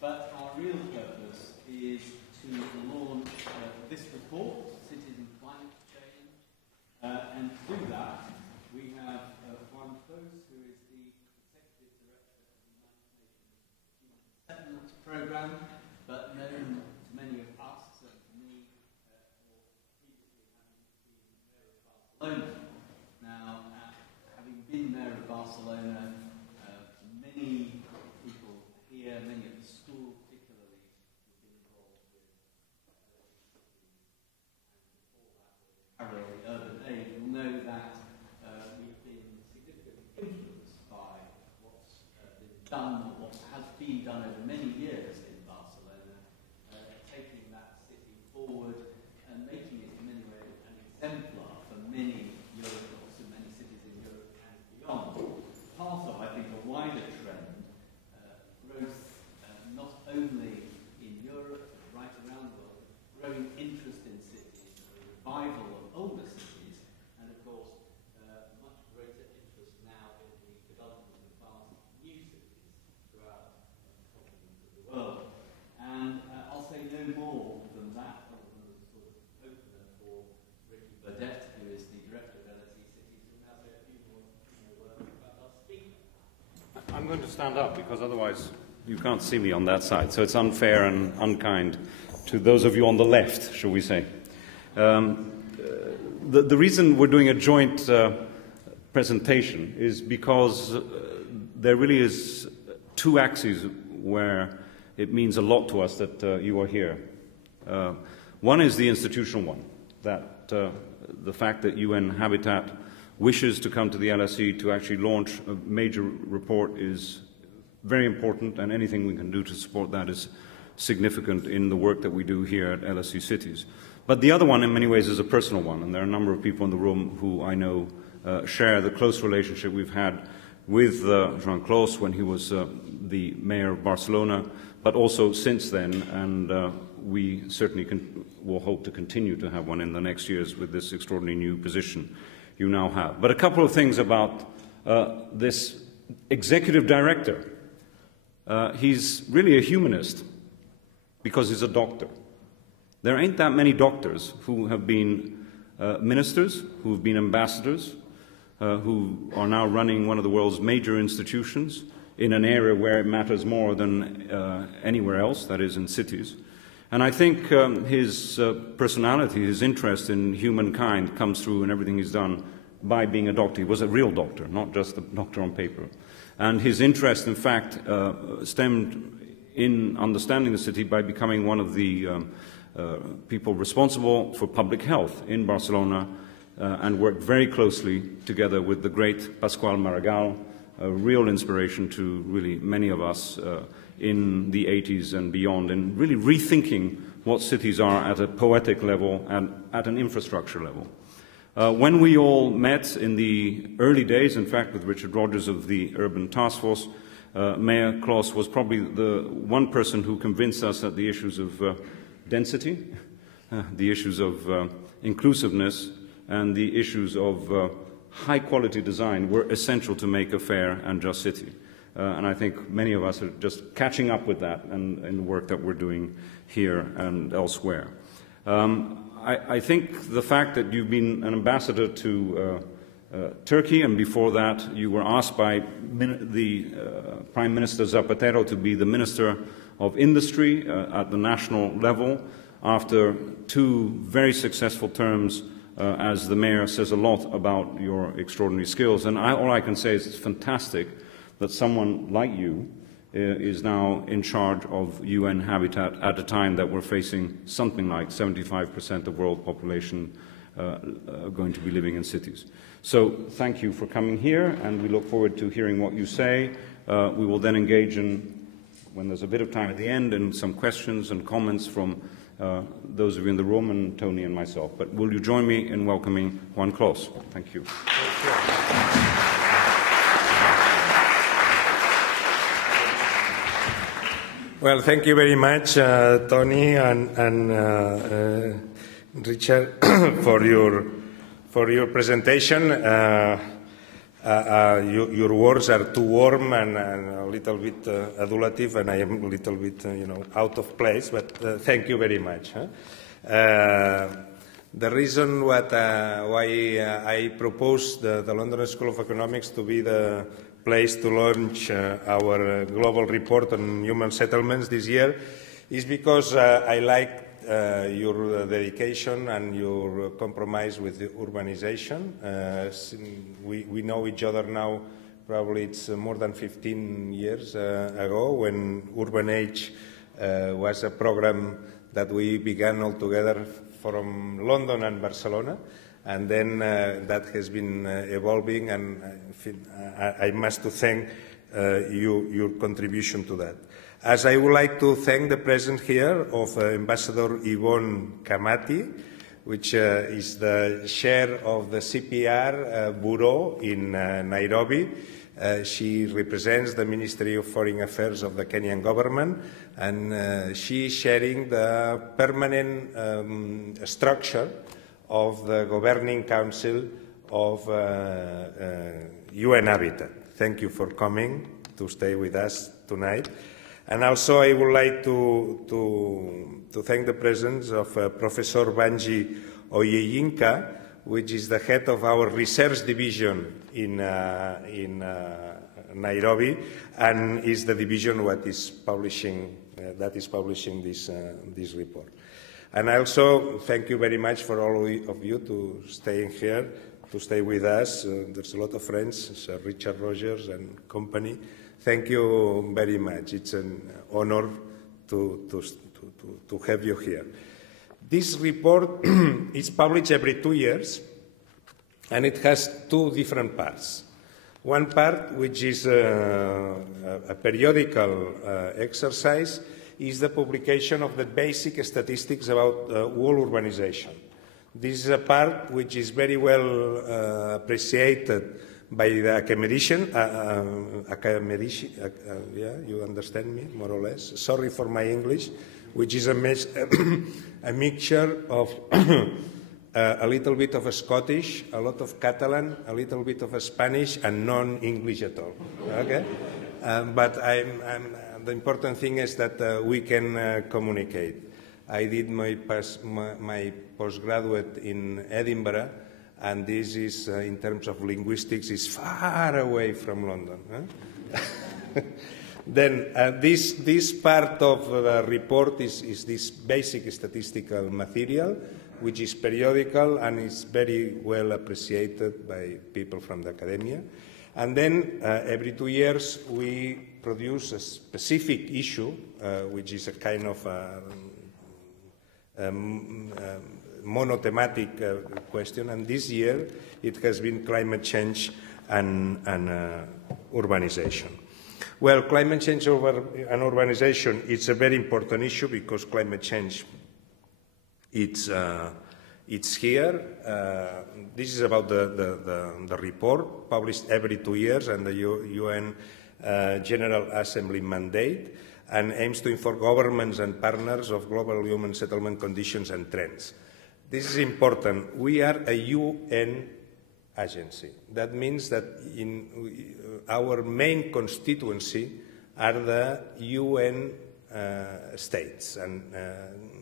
but our real purpose is to launch this report, Cities and Climate Change, and to do that, we have Joan Clos, who is the Executive Director of the United Nations Settlement Programme, but known to many of us, and to me, for previously having been Mayor of Barcelona. Now, having been Mayor of Barcelona, many people here, many of the schools particularly, who've been involved with and before that, the urban age, will know that we've been significantly influenced by what's been done, or what has been done over many years in Barcelona, taking that city forward and making it in many ways an exemplar for many Europe, also many cities in Europe and beyond. Part of, I think, a wider trend, growth not only in Europe, but right around the world, growing interest in cities, a revival of older cities, and of course, much greater interest now in the development of vast new cities throughout the continent of the world. And I'll say no more than that, other than a sort of opener for Ricky Burdett, who is the Director of LSE Cities, who will now say a few more words about our speaker. I'm going to stand up because otherwise you can't see me on that side, so it's unfair and unkind to those of you on the left, shall we say. The reason we're doing a joint presentation is because there really is two axes where it means a lot to us that you are here. One is the institutional one, that the fact that UN Habitat wishes to come to the LSE to actually launch a major report is very important, and anything we can do to support that is significant in the work that we do here at LSE Cities. But the other one, in many ways, is a personal one, and there are a number of people in the room who I know share the close relationship we've had with Joan Clos when he was the mayor of Barcelona, but also since then, and we certainly will hope to continue to have one in the next years with this extraordinary new position you now have. But a couple of things about this executive director. He's really a humanist because he's a doctor. There ain't that many doctors who have been ministers, who have been ambassadors, who are now running one of the world's major institutions in an area where it matters more than anywhere else, that is in cities. And I think his personality, his interest in humankind comes through in everything he's done by being a doctor. He was a real doctor, not just a doctor on paper. And his interest, in fact, stemmed in understanding the city by becoming one of the people responsible for public health in Barcelona and worked very closely together with the great Pasqual Maragall, a real inspiration to really many of us in the 80s and beyond, and really rethinking what cities are at a poetic level and at an infrastructure level. When we all met in the early days, in fact, with Richard Rogers of the Urban Task Force, Mayor Clos was probably the one person who convinced us that the issues of density, the issues of inclusiveness, and the issues of high-quality design were essential to make a fair and just city. And I think many of us are just catching up with that and in the work that we're doing here and elsewhere. I think the fact that you've been an ambassador to Turkey, and before that you were asked by the Prime Minister Zapatero to be the Minister of Industry at the national level after two very successful terms as the mayor, says a lot about your extraordinary skills. And all I can say is it's fantastic that someone like you is now in charge of UN Habitat at a time that we're facing something like 75% of world population going to be living in cities. So thank you for coming here, and we look forward to hearing what you say. We will then engage in, when there's a bit of time at the end, in some questions and comments from those of you in the room and Tony and myself. But will you join me in welcoming Joan Clos? Thank you. Well, thank you very much, Tony and Richard, for your presentation. Your words are too warm and a little bit adulative, and I am a little bit, out of place, but thank you very much. The reason why I proposed the London School of Economics to be the place to launch our global report on human settlements this year is because I like your dedication and your compromise with the urbanization. We know each other now, probably it's more than 15 years ago, when Urban Age was a program that we began all together from London and Barcelona, and then that has been evolving, and I must thank your contribution to that. As I would like to thank the presence here of Ambassador Yvonne Kamati, which is the chair of the CPR Bureau in Nairobi. She represents the Ministry of Foreign Affairs of the Kenyan government, and she is sharing the permanent structure of the Governing Council of UN Habitat. Thank you for coming to stay with us tonight. And also I would like to thank the presence of Professor Banji Oyeyinka, which is the head of our research division in Nairobi, and is the division that is publishing this report. And I also thank you very much for all of you to staying here, to stay with us. There's a lot of friends, Sir Richard Rogers and company. Thank you very much. It's an honor to have you here. This report is published every 2 years, and it has two different parts. One part, which is a periodical exercise, is the publication of the basic statistics about world urbanization. This is a part which is very well appreciated by the academician, yeah, you understand me, more or less. Sorry for my English, which is a mixture of a little bit of Scottish, a lot of Catalan, a little bit of Spanish, and non-English at all. Okay, but the important thing is that we can communicate. I did my postgraduate in Edinburgh, and this is, in terms of linguistics, is far away from London. Huh? Then this part of the report is this basic statistical material, which is periodical and is very well appreciated by people from the academia. And then every 2 years we produce a specific issue, which is a kind of monothematic question, and this year it has been climate change and urbanization. Well, climate change and urbanization, it's a very important issue because climate change, it's here. This is about the report published every 2 years and the UN General Assembly mandate, and aims to inform governments and partners of global human settlement conditions and trends. This is important. We are a UN agency. That means that our main constituency are the UN states and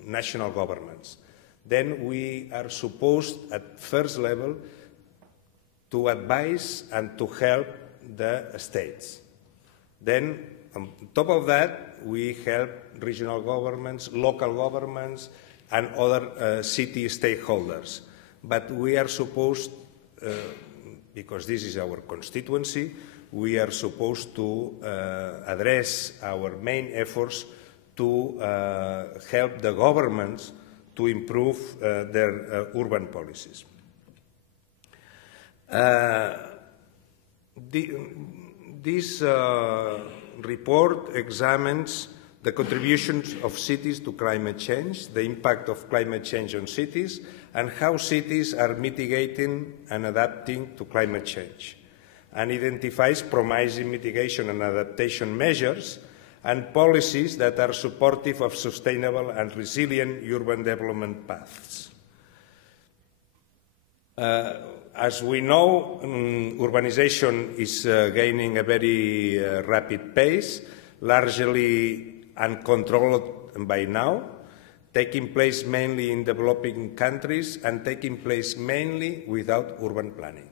national governments. Then we are supposed at first level to advise and to help the states. Then on top of that, we help regional governments, local governments, and other city stakeholders. But we are supposed, because this is our constituency, we are supposed to address our main efforts to help the governments to improve their urban policies. This report examines the contributions of cities to climate change, the impact of climate change on cities, and how cities are mitigating and adapting to climate change, and identifies promising mitigation and adaptation measures and policies that are supportive of sustainable and resilient urban development paths. As we know, urbanization is gaining a very rapid pace, largely uncontrolled by now, taking place mainly in developing countries and taking place mainly without urban planning.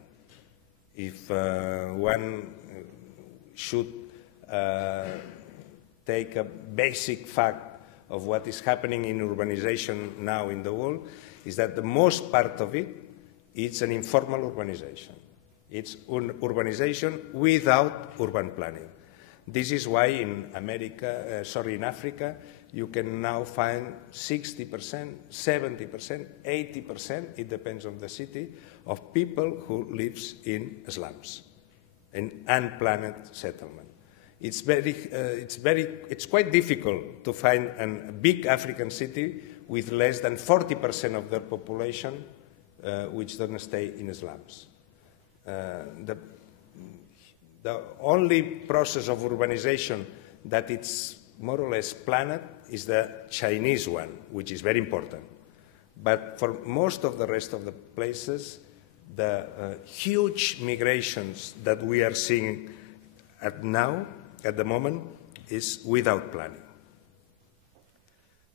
If one should take a basic fact of what is happening in urbanization now in the world, is that the most part of it, it's an informal urbanization. It's urbanization without urban planning. This is why in Africa, you can now find 60%, 70%, 80%, it depends on the city, of people who live in slums, in unplanned settlement. It's quite difficult to find a big African city with less than 40% of their population which doesn't stay in slums. The only process of urbanization that it's more or less planned is the Chinese one, which is very important. But for most of the rest of the places, the huge migrations that we are seeing at the moment, is without planning.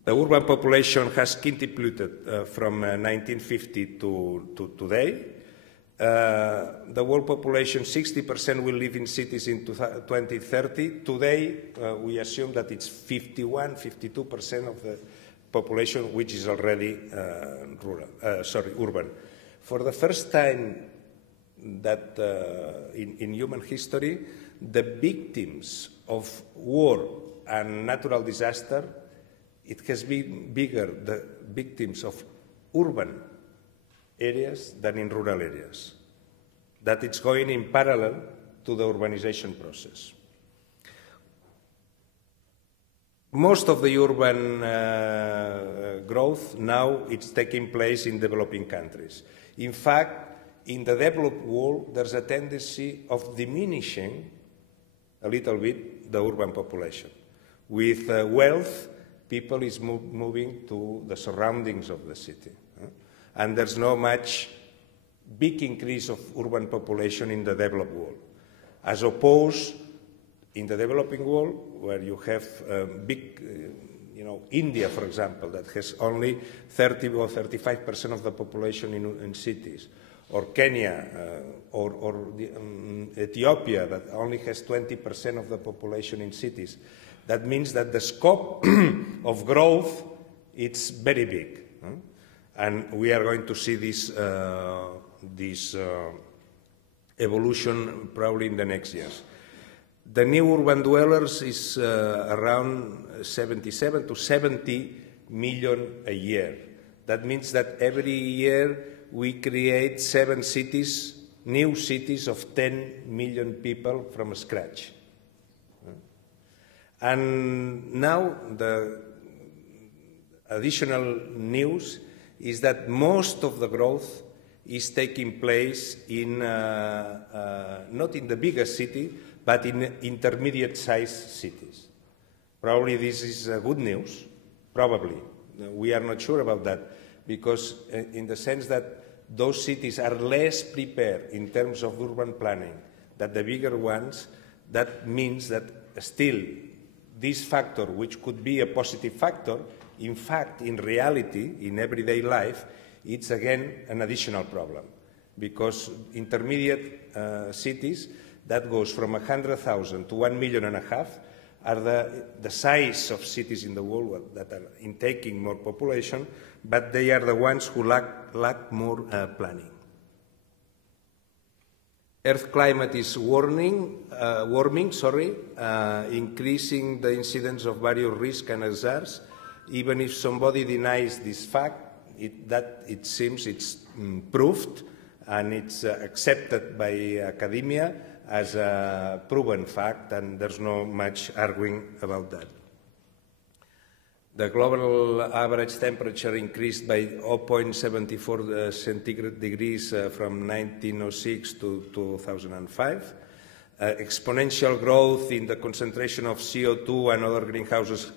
The urban population has quintupled from 1950 to today. The world population, 60% will live in cities in 2030. Today, we assume that it's 52% of the population which is already urban. For the first time that in human history, the victims of war and natural disaster, it has been bigger, the victims of urban areas than in rural areas. That it's going in parallel to the urbanization process. Most of the urban growth now it's taking place in developing countries. In fact, in the developed world, there's a tendency of diminishing a little bit the urban population. With wealth, people is moving to the surroundings of the city. And there's no much big increase of urban population in the developed world. As opposed, in the developing world, where you have big, India, for example, that has only 30 or 35% of the population in cities, or Kenya, or Ethiopia, that only has 20% of the population in cities. That means that the scope of growth is very big. And we are going to see this evolution probably in the next years. The new urban dwellers is around 77 to 70 million a year. That means that every year we create 7 cities, new cities of 10 million people from scratch. And now the additional news is that most of the growth is taking place in, not in the biggest city, but in intermediate-sized cities. Probably this is good news, probably. We are not sure about that, because in the sense that those cities are less prepared in terms of urban planning than the bigger ones, that means that still this factor, which could be a positive factor, in fact, in reality, in everyday life, it's again an additional problem, because intermediate cities, that goes from 100,000 to 1.5 million, are the size of cities in the world that are intaking more population, but they are the ones who lack more planning. Earth climate is warming, increasing the incidence of various risks and hazards. Even if somebody denies this fact, it seems it's proved and it's accepted by academia as a proven fact, and there's no much arguing about that. The global average temperature increased by 0.74 centigrade degrees from 1906 to 2005. Exponential growth in the concentration of CO2 and other greenhouse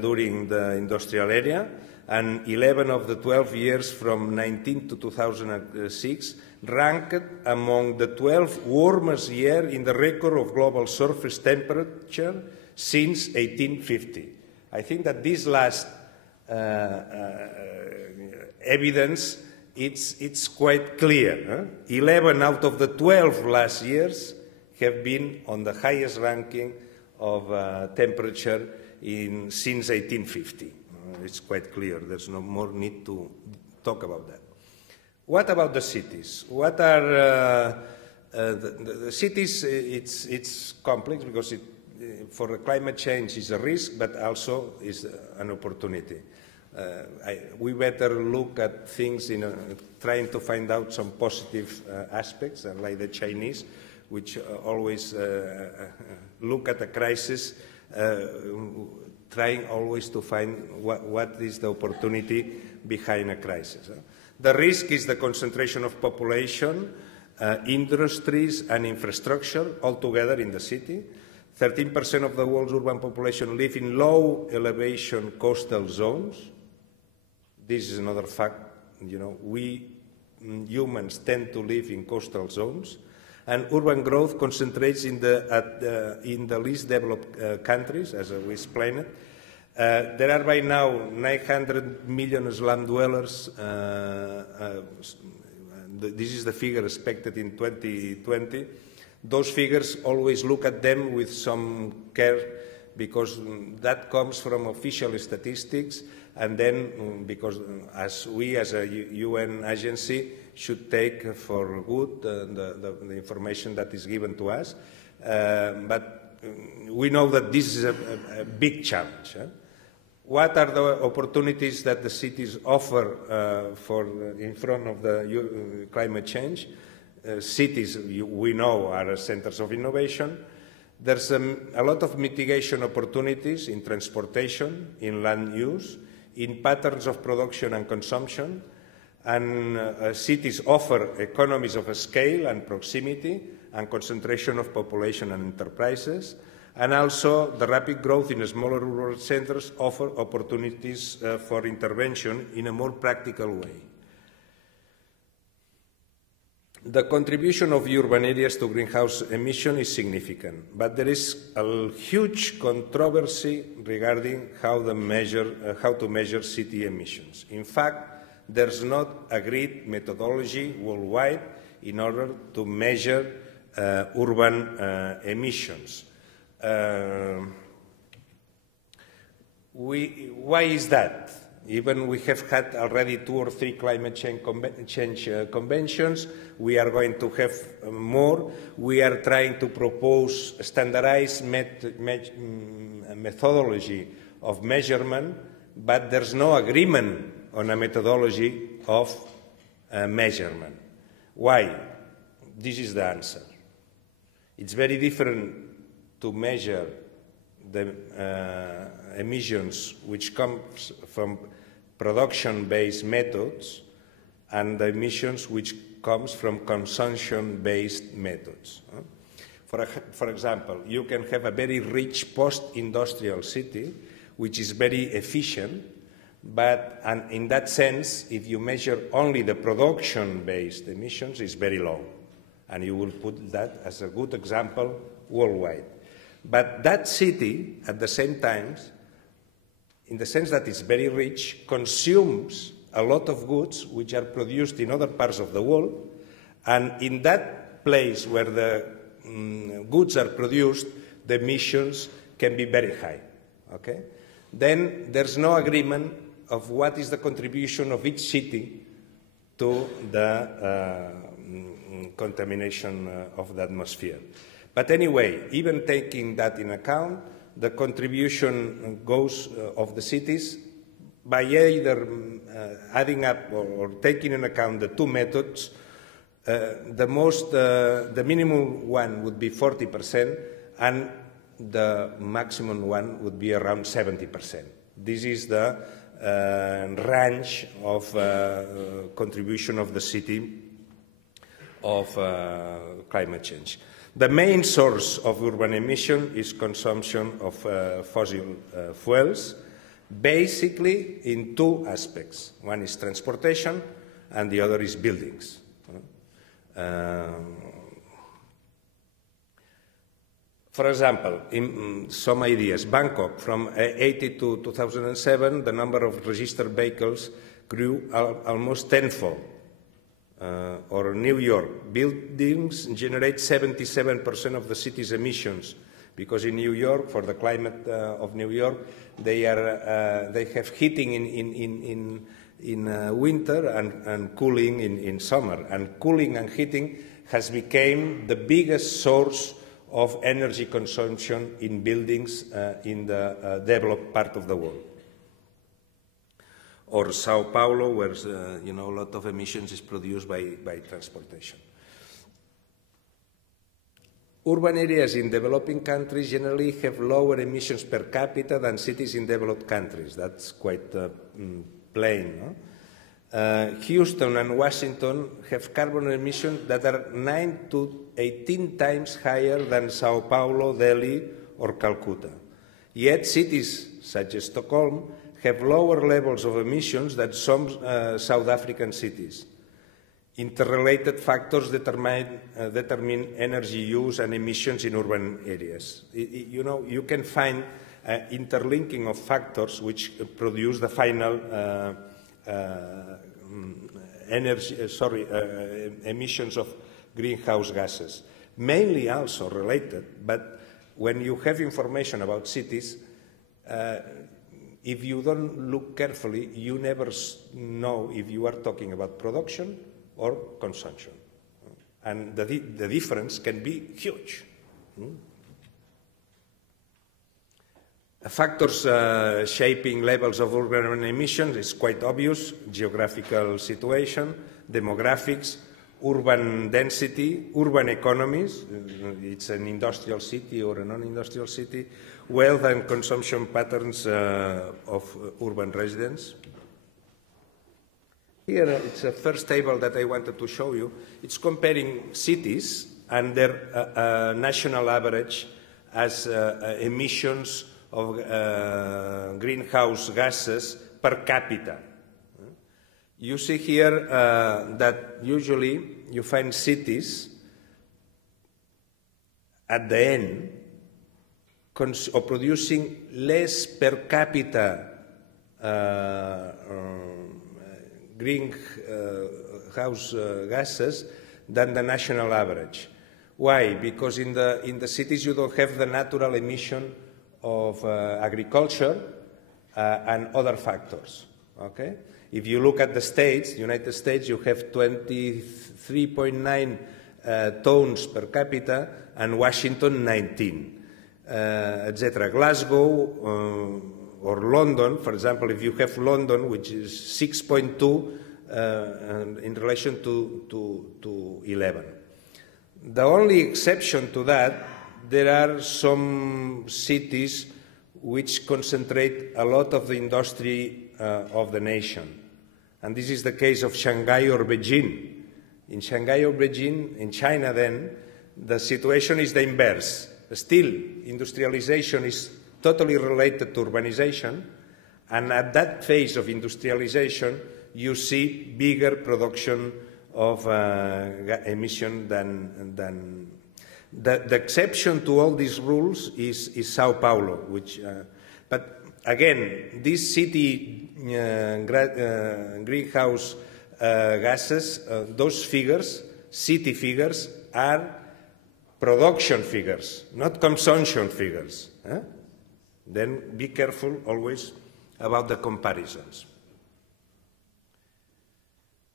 during the industrial area, and 11 of the 12 years from 19 to 2006 ranked among the 12 warmest years in the record of global surface temperature since 1850. I think that this last evidence, it's quite clear. 11 out of the 12 last years have been on the highest ranking of temperature since 1850. It's quite clear. There's no more need to talk about that. What about the cities? What are the cities? It's complex because for climate change is a risk, but also is an opportunity. We better look at things trying to find out some positive aspects, like the Chinese, which always look at a crisis, trying always to find what is the opportunity behind a crisis. The risk is the concentration of population, industries and infrastructure all together in the city. 13% of the world's urban population live in low elevation coastal zones. This is another fact. We humans tend to live in coastal zones, and urban growth concentrates in the least developed countries, as we explained it. There are by now 900 million slum dwellers. This is the figure expected in 2020. Those figures, always look at them with some care, because that comes from official statistics, and then because as a UN agency should take for good the information that is given to us. But we know that this is a big challenge. What are the opportunities that the cities offer in front of the climate change? Cities, we know, are centers of innovation. There's a lot of mitigation opportunities in transportation, in land use, in patterns of production and consumption, and cities offer economies of scale and proximity and concentration of population and enterprises, and also the rapid growth in smaller rural centers offer opportunities for intervention in a more practical way. The contribution of urban areas to greenhouse emission is significant, but there is a huge controversy regarding how to measure city emissions. In fact, there's not agreed methodology worldwide in order to measure urban emissions. Why is that? Even we have had already 2 or 3 climate change conventions, we are going to have more. We are trying to propose standardized methodology of measurement, but there's no agreement on a methodology of measurement. Why? This is the answer. It's very different to measure the emissions which comes from production-based methods and the emissions which comes from consumption-based methods. For example, you can have a very rich post-industrial city which is very efficient, but in that sense, if you measure only the production-based emissions, it's very low. And you will put that as a good example worldwide. But that city, at the same time, in the sense that it's very rich, consumes a lot of goods which are produced in other parts of the world, and in that place where the goods are produced, the emissions can be very high. Okay? Then there's no agreement of what is the contribution of each city to the contamination of the atmosphere. But anyway, even taking that in account, the contribution goes of the cities by either adding up or taking into account the 2 methods. The minimum one would be 40%, and the maximum one would be around 70%. This is the range of contribution of the city of climate change. The main source of urban emission is consumption of fossil fuels, basically in two aspects. One is transportation and the other is buildings. For example, some ideas. Bangkok, from 1980 to 2007, the number of registered vehicles grew almost tenfold. Or New York, buildings generate 77% of the city's emissions, because in New York, for the climate of New York, they have heating in winter and cooling in summer. And cooling and heating has become the biggest source of energy consumption in buildings in the developed part of the world. Or Sao Paulo, where a lot of emissions is produced by transportation. Urban areas in developing countries generally have lower emissions per capita than cities in developed countries. That's quite plain. No? Houston and Washington have carbon emissions that are 9 to 18 times higher than Sao Paulo, Delhi, or Calcutta. Yet cities such as Stockholm have lower levels of emissions than some South African cities. Interrelated factors determine energy use and emissions in urban areas. You can find interlinking of factors which produce the final emissions of greenhouse gases. Mainly also related, but when you have information about cities, if you don't look carefully, you never know if you are talking about production or consumption. And the difference can be huge. Factors shaping levels of urban emissions is quite obvious: geographical situation, demographics, urban density, urban economies, it's an industrial city or a non-industrial city, wealth and consumption patterns of urban residents. Here it's a first table that I wanted to show you. It's comparing cities and their national average as emissions of greenhouse gases per capita. You see here that usually you find cities at the end producing less per capita greenhouse gases than the national average. Why? Because in the cities you don't have the natural emission of agriculture and other factors. Okay? If you look at the States, United States, you have 23.9 tons per capita, and Washington 19, etc. Glasgow or London, for example, if you have London, which is 6.2 in relation to 11. The only exception to that, there are some cities which concentrate a lot of the industry of the nation. And this is the case of Shanghai or Beijing. In Shanghai or Beijing, in China then, the situation is the inverse. Still, industrialization is totally related to urbanization, and at that phase of industrialization, you see bigger production of emission than the exception to all these rules is Sao Paulo, which, but again, these city greenhouse gases, those figures, city figures, are production figures, not consumption figures. Then be careful always about the comparisons.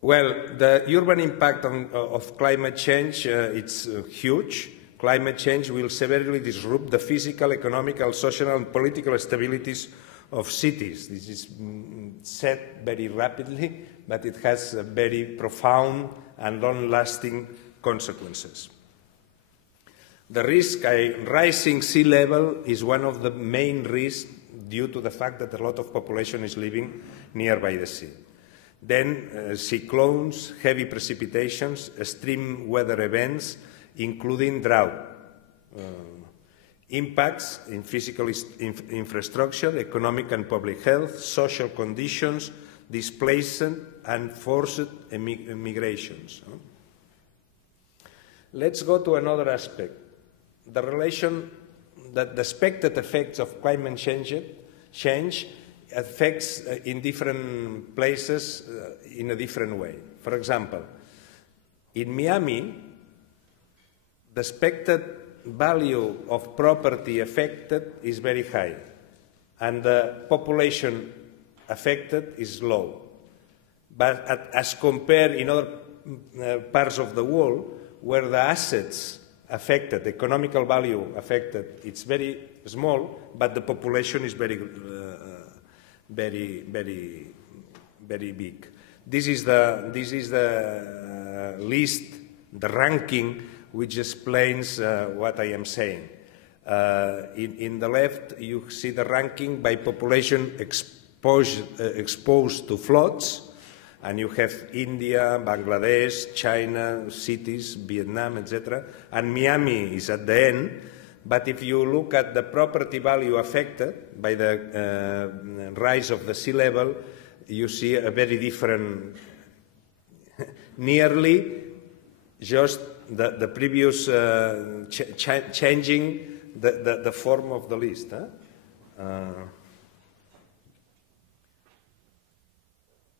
Well, the urban impact of climate change, it's huge. Climate change will severely disrupt the physical, economical, social and political stabilities of cities. This is said very rapidly, but it has very profound and long-lasting consequences. The risk, rising sea level is one of the main risks due to the fact that a lot of population is living nearby the sea. Then cyclones, heavy precipitations, extreme weather events, including drought, impacts in physical infrastructure, economic and public health, social conditions, displacement and forced migrations. Let's go to another aspect. The relation that the expected effects of climate change affects in different places in a different way. For example, in Miami, the expected value of property affected is very high, and the population affected is low. But as compared in other parts of the world, where the assets affected, the economical value affected, it's very small, but the population is very big. This is the list, the ranking, which explains what I am saying. In the left, you see the ranking by population exposed to floods, and you have India, Bangladesh, China, cities, Vietnam, etc. And Miami is at the end. But if you look at the property value affected by the rise of the sea level, you see a very different, nearly just the previous changing the form of the list.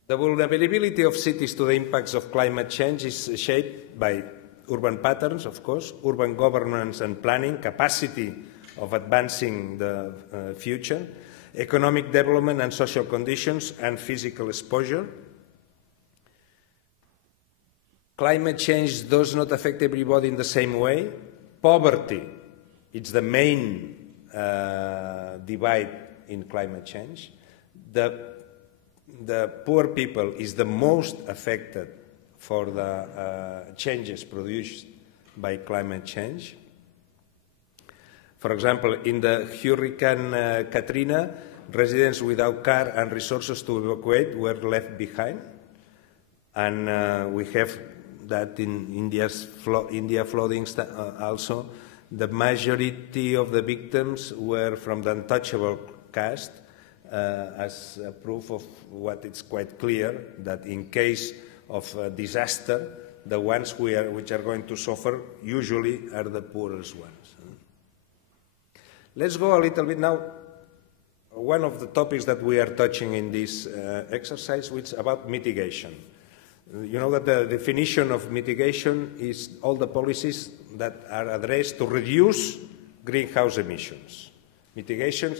The vulnerability of cities to the impacts of climate change is shaped by urban patterns, of course, urban governance and planning, capacity of advancing the future, economic development and social conditions, and physical exposure. Climate change does not affect everybody in the same way. Poverty, it's the main divide in climate change. The poor people is the most affected for the changes produced by climate change. For example, in the Hurricane Katrina, residents without car and resources to evacuate were left behind. And we have that in India floodings also. The majority of the victims were from the untouchable caste, as a proof of what it's quite clear, that in case of a disaster, the ones which are going to suffer usually are the poorest ones. Let's go a little bit now. One of the topics that we are touching in this exercise, which is about mitigation. You know that the definition of mitigation is all the policies that are addressed to reduce greenhouse emissions. Mitigation,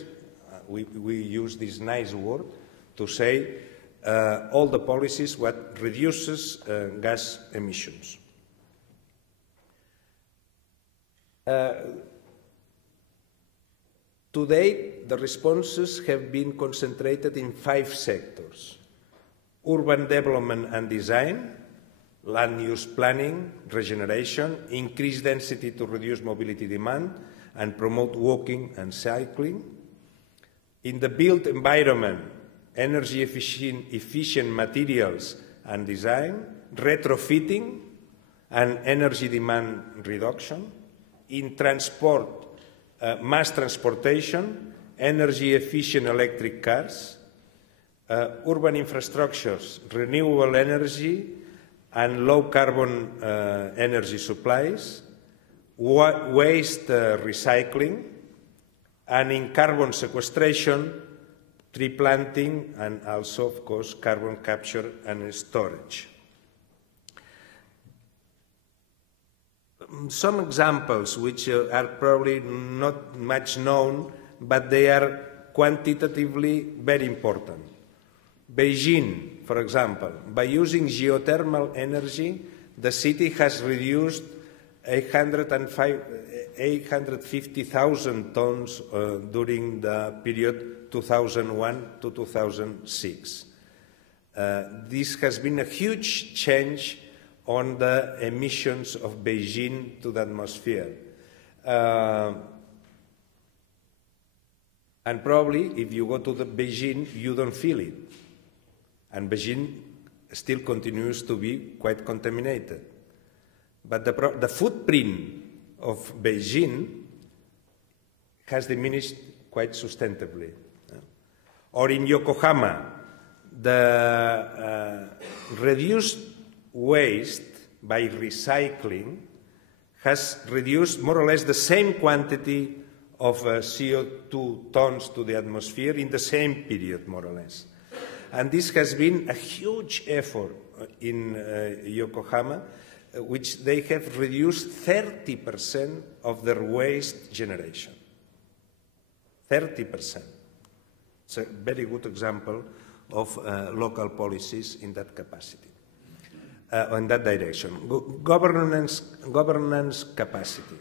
we use this nice word to say all the policies what reduces gas emissions. Today, the responses have been concentrated in 5 sectors: urban development and design, land use planning, regeneration, increased density to reduce mobility demand and promote walking and cycling. In the built environment, energy efficient materials and design, retrofitting and energy demand reduction. In transport, mass transportation, energy efficient electric cars, urban infrastructures, renewable energy and low carbon energy supplies, waste recycling, and in carbon sequestration, tree planting, and also, of course, carbon capture and storage. Some examples which are probably not much known, but they are quantitatively very important. Beijing, for example, by using geothermal energy, the city has reduced 850,000 tons during the period 2001 to 2006. This has been a huge change on the emissions of Beijing to the atmosphere. And probably, if you go to Beijing, you don't feel it. And Beijing still continues to be quite contaminated. But the footprint of Beijing has diminished quite substantively. Or in Yokohama, the reduced waste by recycling has reduced more or less the same quantity of CO2 tons to the atmosphere in the same period, more or less. And this has been a huge effort in Yokohama, which they have reduced 30% of their waste generation. 30%. It's a very good example of local policies in that capacity, in that direction. Governance capacity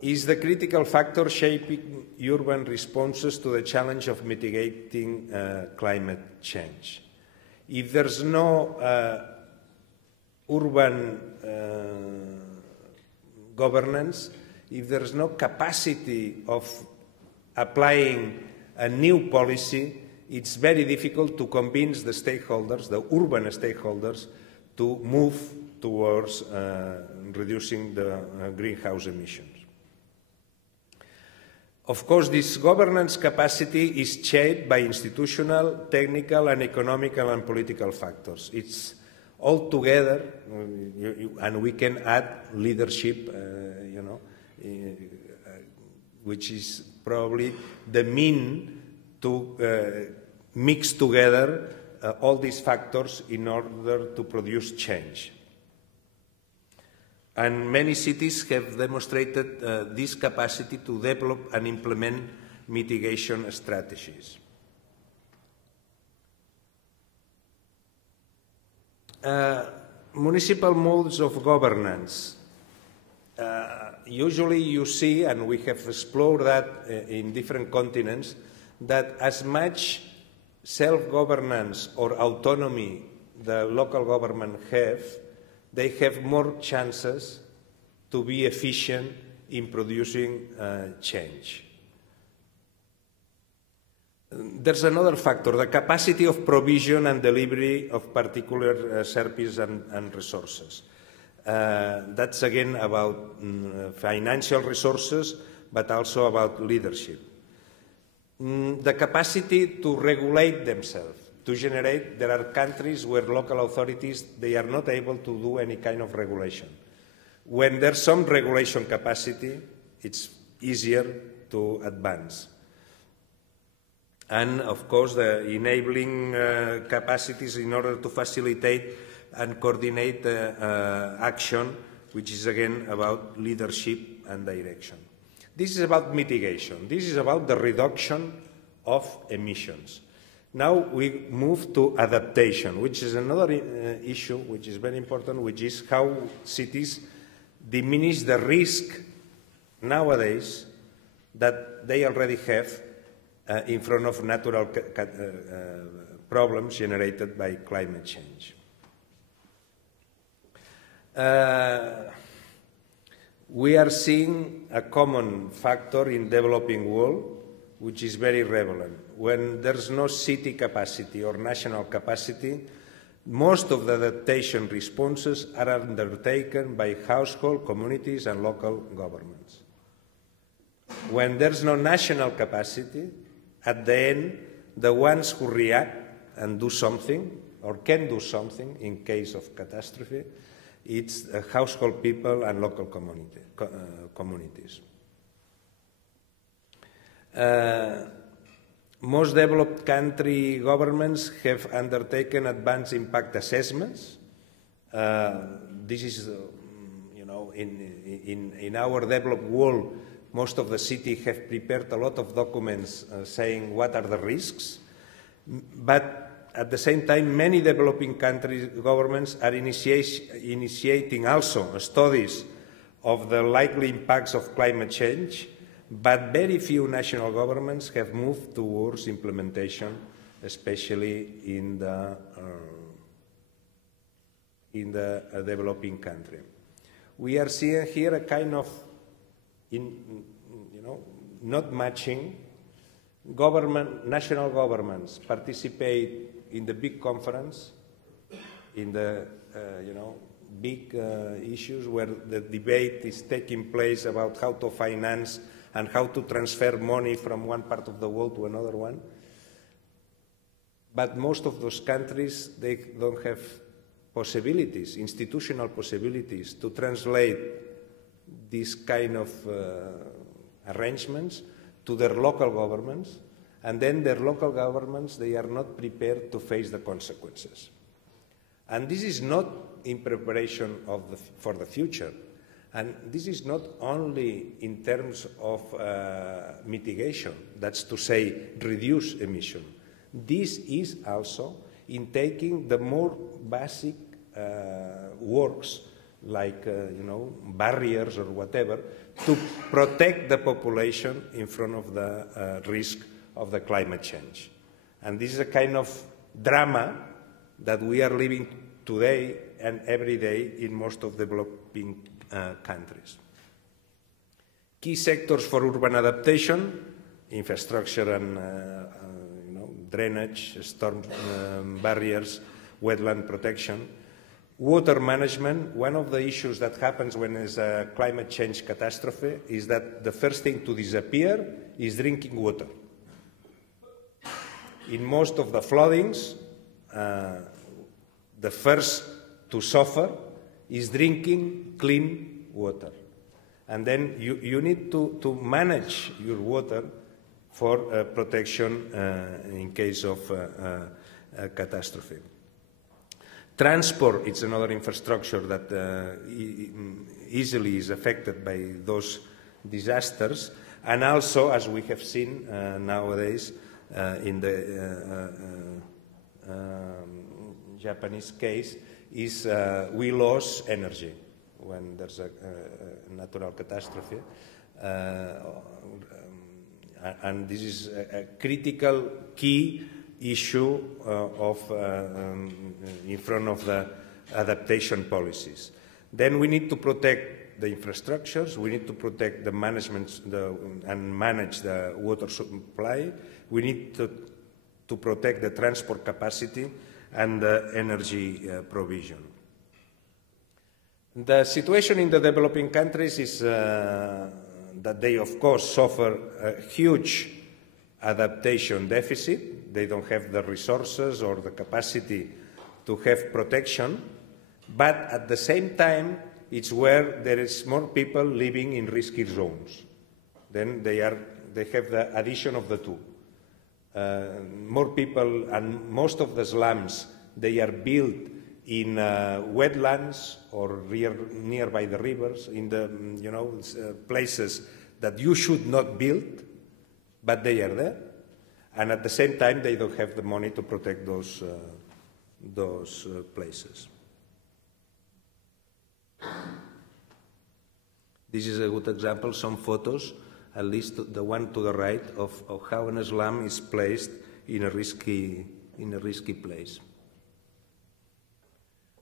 is the critical factor shaping urban responses to the challenge of mitigating climate change. If there's no urban governance, if there's no capacity of applying a new policy, it's very difficult to convince the stakeholders, the urban stakeholders, to move towards reducing the greenhouse emissions. Of course, this governance capacity is shaped by institutional, technical, and economical and political factors. It's all together, and we can add leadership, which is probably the mean to mix together all these factors in order to produce change. And many cities have demonstrated this capacity to develop and implement mitigation strategies. Municipal modes of governance. Usually you see, and we have explored that in different continents, that as much self-governance or autonomy the local government have, they have more chances to be efficient in producing change. There's another factor, the capacity of provision and delivery of particular services and resources. That's again about financial resources, but also about leadership. The capacity to regulate themselves, to generate. There are countries where local authorities, they are not able to do any kind of regulation. When there's some regulation capacity, it's easier to advance. And of course, the enabling capacities in order to facilitate and coordinate action, which is again about leadership and direction. This is about mitigation. This is about the reduction of emissions. Now we move to adaptation, which is another issue which is very important, which is how cities diminish the risk nowadays that they already have in front of natural problems generated by climate change. We are seeing a common factor in developing world, which is very relevant. When there's no city capacity or national capacity, most of the adaptation responses are undertaken by household, communities, and local governments. When there's no national capacity, at the end, the ones who react and do something, or can do something in case of catastrophe, it's household people and local communities. Most developed country governments have undertaken advanced impact assessments. This is, in our developed world, most of the cities have prepared a lot of documents saying what are the risks. But at the same time, many developing country governments are initiating also studies of the likely impacts of climate change, but very few national governments have moved towards implementation, especially in the developing country. We are seeing here a kind of, not matching. National governments participate in the big conference, in the, big issues where the debate is taking place about how to finance and how to transfer money from one part of the world to another one. But most of those countries, they don't have possibilities, institutional possibilities, to translate these kind of arrangements to their local governments, and then their local governments, they are not prepared to face the consequences. And this is not in preparation for the future. And this is not only in terms of mitigation, that's to say, reduce emission. This is also in taking the more basic works, like barriers or whatever, to protect the population in front of the risk of the climate change. And this is a kind of drama that we are living today and every day in most of developing countries. Key sectors for urban adaptation: infrastructure and drainage, storm barriers, wetland protection. Water management. One of the issues that happens when there's a climate change catastrophe is that the first thing to disappear is drinking water. In most of the floodings, the first to suffer is drinking clean water. And then you need to manage your water for protection in case of a catastrophe. Transport is another infrastructure that easily is affected by those disasters, and also, as we have seen nowadays in the Japanese case, is we lose energy when there's a natural catastrophe. And this is a critical key issue in front of the adaptation policies. Then we need to protect the infrastructures, we need to protect the management and manage the water supply, we need to protect the transport capacity and the energy provision. The situation in the developing countries is that they, of course, suffer a huge adaptation deficit. They don't have the resources or the capacity to have protection, but at the same time, it's where there is more people living in risky zones. Then they have the addition of the two. More people, and most of the slums, they are built in wetlands or nearby the rivers, in the places that you should not build, but they are there. And at the same time, they don't have the money to protect those places. This is a good example, some photos, at least the one to the right, of how a slum is placed in a risky place.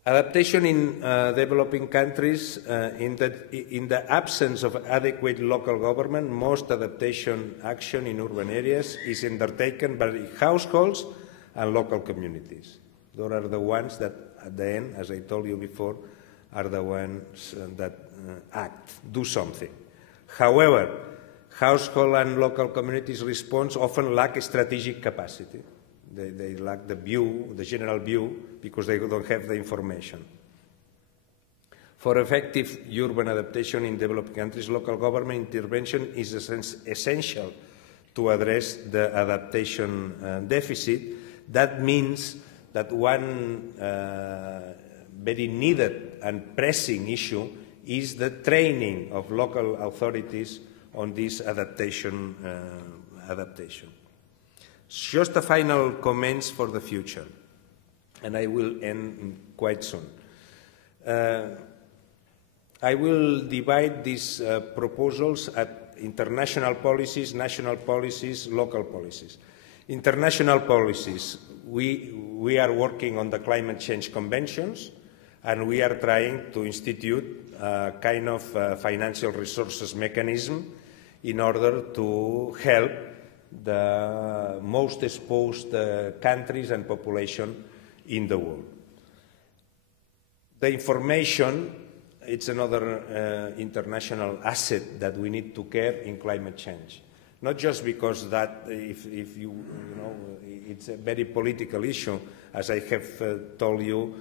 Adaptation in developing countries, in the absence of adequate local government, most adaptation action in urban areas is undertaken by households and local communities. Those are the ones that, at the end, as I told you before, are the ones that do something. However, household and local communities' response often lack strategic capacity. They lack the view, the general view, because they don't have the information. For effective urban adaptation in developing countries, local government intervention is essential to address the adaptation deficit. That means that one very needed and pressing issue is the training of local authorities on this adaptation. Just a final comments for the future, and I will end quite soon. I will divide these proposals at international policies, national policies, local policies. International policies, we are working on the climate change conventions, and we are trying to institute a kind of financial resources mechanism in order to help the most exposed countries and population in the world. The information, it's another international asset that we need to care in climate change. Not just because that, if you know, it's a very political issue, as I have told you,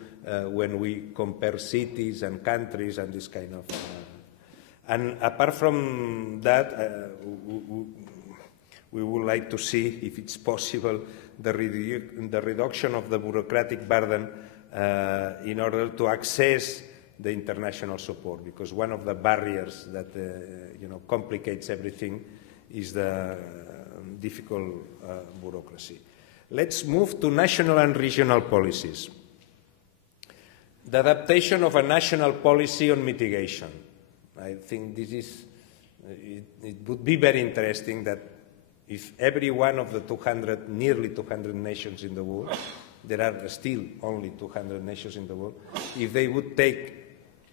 when we compare cities and countries and this kind of. And apart from that, we would like to see, if it's possible, the reduction of the bureaucratic burden in order to access the international support, because one of the barriers that you know, complicates everything is the difficult bureaucracy. Let's move to national and regional policies. The adaptation of a national policy on mitigation. I think this is, it would be very interesting that if every one of the nearly 200 nations in the world, there are still only 200 nations in the world, if they would take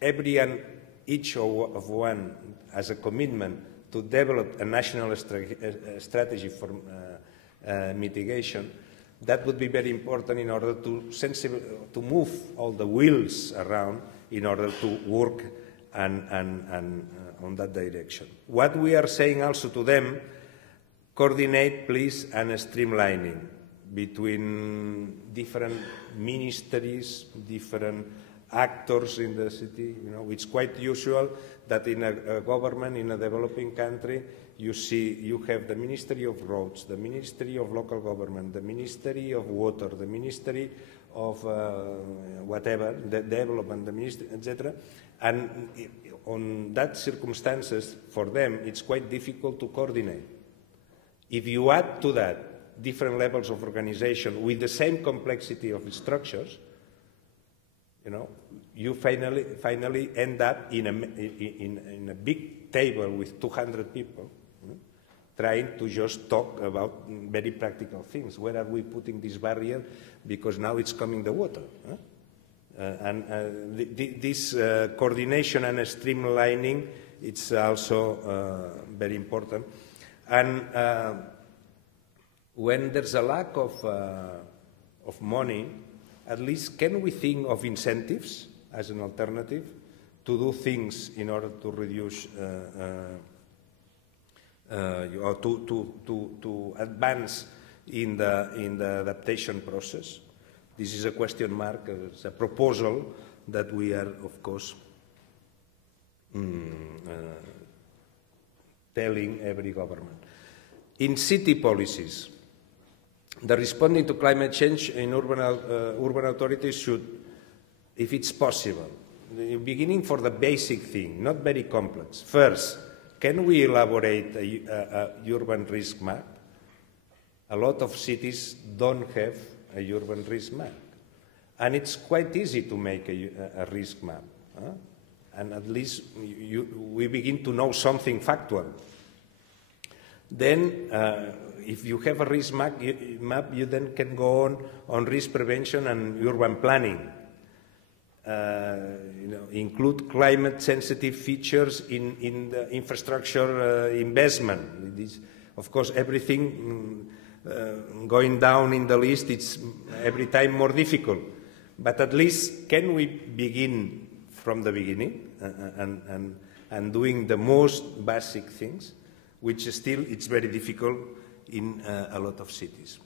every and each of one as a commitment to develop a national strategy for mitigation, that would be very important in order to move all the wheels around in order to work on that direction. What we are saying also to them, coordinate, please, and streamlining between different ministries, different actors in the city. You know, it's quite usual that in a government in a developing country, you have the Ministry of Roads, the Ministry of Local Government, the Ministry of Water, the Ministry of whatever, the development, the ministry, etc. And on that circumstances, for them, it's quite difficult to coordinate. If you add to that different levels of organization with the same complexity of structures, you know, you finally end up in a big table with 200 people, trying to just talk about very practical things. Where are we putting this barrier? Because now it's coming the water. This coordination and streamlining, it's also very important. And when there's a lack of money, at least can we think of incentives as an alternative to do things in order to reduce or to advance in the adaptation process? This is a question mark. It's a proposal that we are, of course, telling every government. In city policies, the responding to climate change in urban authorities should, if it's possible, beginning for the basic thing, not very complex. First, can we elaborate a urban risk map? A lot of cities don't have a urban risk map. And it's quite easy to make a risk map. And at least we begin to know something factual. Then, if you have a risk map, you then can go on risk prevention and urban planning. Include climate-sensitive features in the infrastructure investment. This, of course, everything going down in the list, it's every time more difficult. But at least can we begin from the beginning and doing the most basic things, which still it's very difficult in a lot of cities.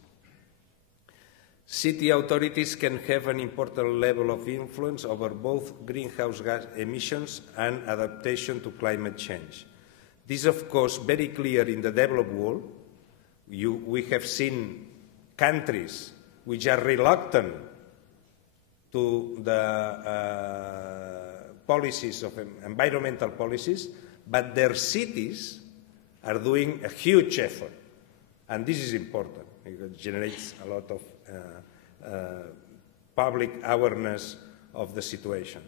City authorities can have an important level of influence over both greenhouse gas emissions and adaptation to climate change. This is, of course, very clear in the developed world. We have seen countries which are reluctant to the policies of environmental policies, but their cities are doing a huge effort. And this is important because it generates a lot of public awareness of the situation.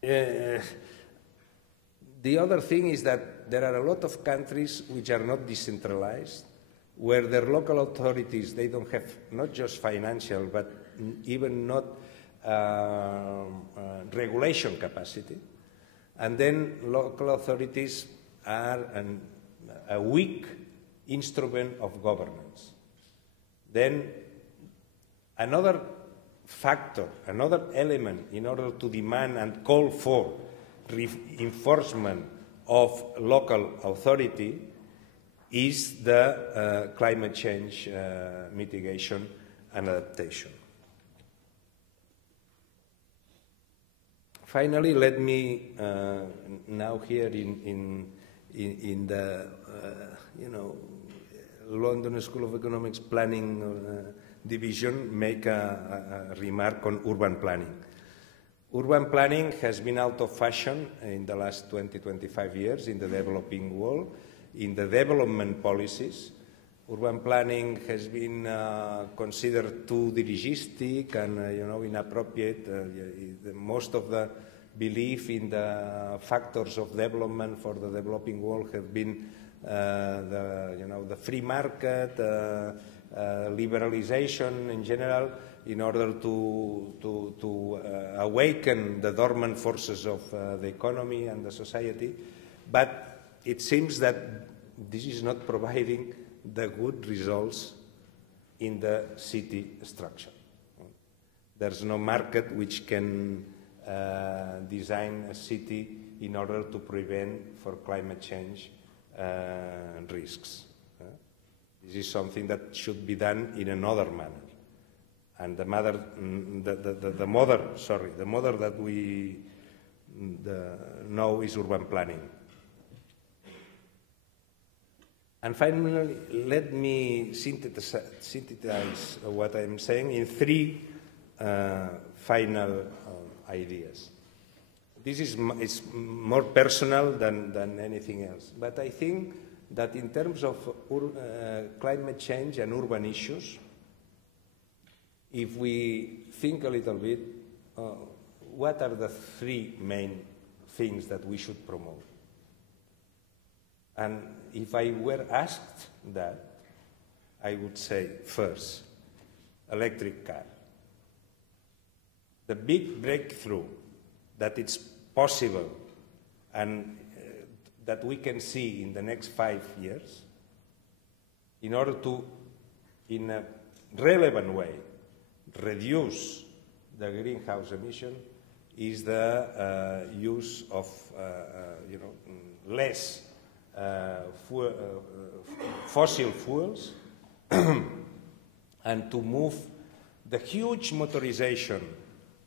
The other thing is that there are a lot of countries which are not decentralized, where their local authorities, they don't have not just financial, but even not regulation capacity. And then local authorities are a weak instrument of governance. Then Another factor, another element in order to demand and call for enforcement of local authority is the climate change mitigation and adaptation. Finally, let me now here in the London School of Economics Planning Division make a remark on urban planning. Urban planning has been out of fashion in the last 20-25 years in the developing world. In the development policies, urban planning has been considered too dirigistic and inappropriate. Most of the belief in the factors of development for the developing world have been the free market, liberalization in general, in order to awaken the dormant forces of the economy and the society. But it seems that this is not providing the good results in the city structure. There's no market which can design a city in order to prevent for climate change risks. This is something that should be done in another manner. And the model that we know is urban planning. And finally, let me synthesize what I'm saying in three final ideas. This is more personal than anything else, but I think that in terms of climate change and urban issues, if we think a little bit, what are the three main things that we should promote? And if I were asked that, I would say, first, electric car. The big breakthrough that it's possible and that we can see in the next 5 years, in order to, in a relevant way, reduce the greenhouse emission, is the use of less fossil fuels and to move the huge motorization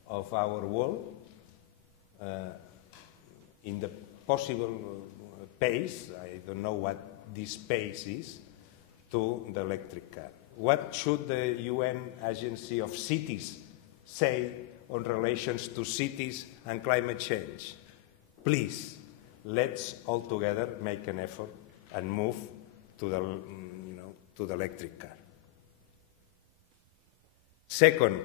of our world in the possible pace, I don't know what this pace is, to the electric car. What should the UN Agency of Cities say on relations to cities and climate change? Please, let's all together make an effort and move to the electric car. Second,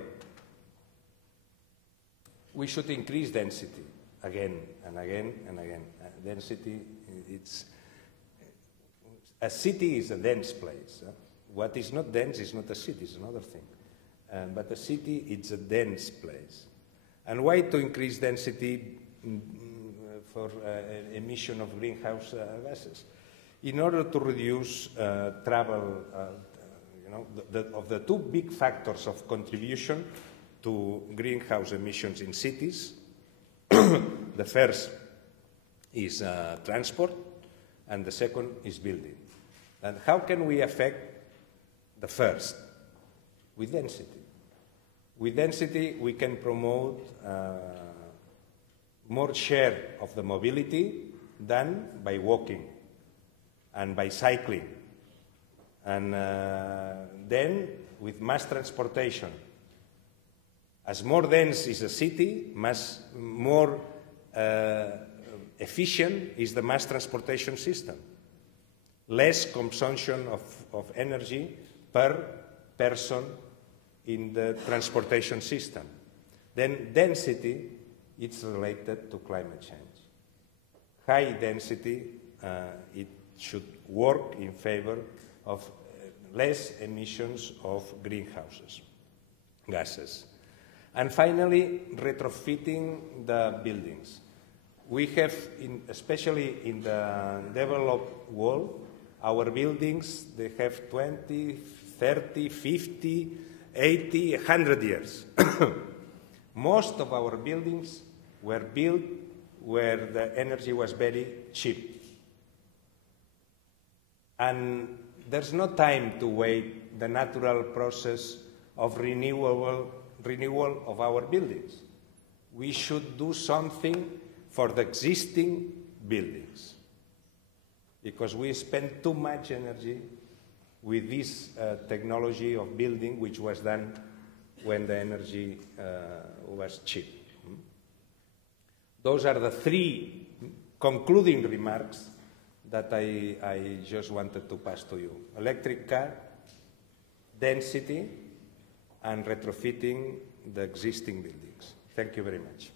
we should increase density again and again and again. Density, a city is a dense place. What is not dense is not a city, it's another thing. But a city, it's a dense place. And why to increase density for emission of greenhouse gases? In order to reduce travel, of the two big factors of contribution to greenhouse emissions in cities, the first is transport, and the second is building. And how can we affect the first? With density. With density, we can promote more share of the mobility than by walking and by cycling. And then with mass transportation. As more dense is a city, more efficient is the mass transportation system. Less consumption of energy per person in the transportation system. Then density, it's related to climate change. High density, it should work in favor of less emissions of greenhouse gases. And finally, retrofitting the buildings. We have, especially in the developed world, our buildings, they have 20, 30, 50 80, 100 years. Most of our buildings were built where the energy was very cheap. And there's no time to wait the natural process of renewal of our buildings. We should do something for the existing buildings, because we spend too much energy with this technology of building, which was done when the energy was cheap. Those are the three concluding remarks that I just wanted to pass to you. Electric car, density, and retrofitting the existing buildings. Thank you very much.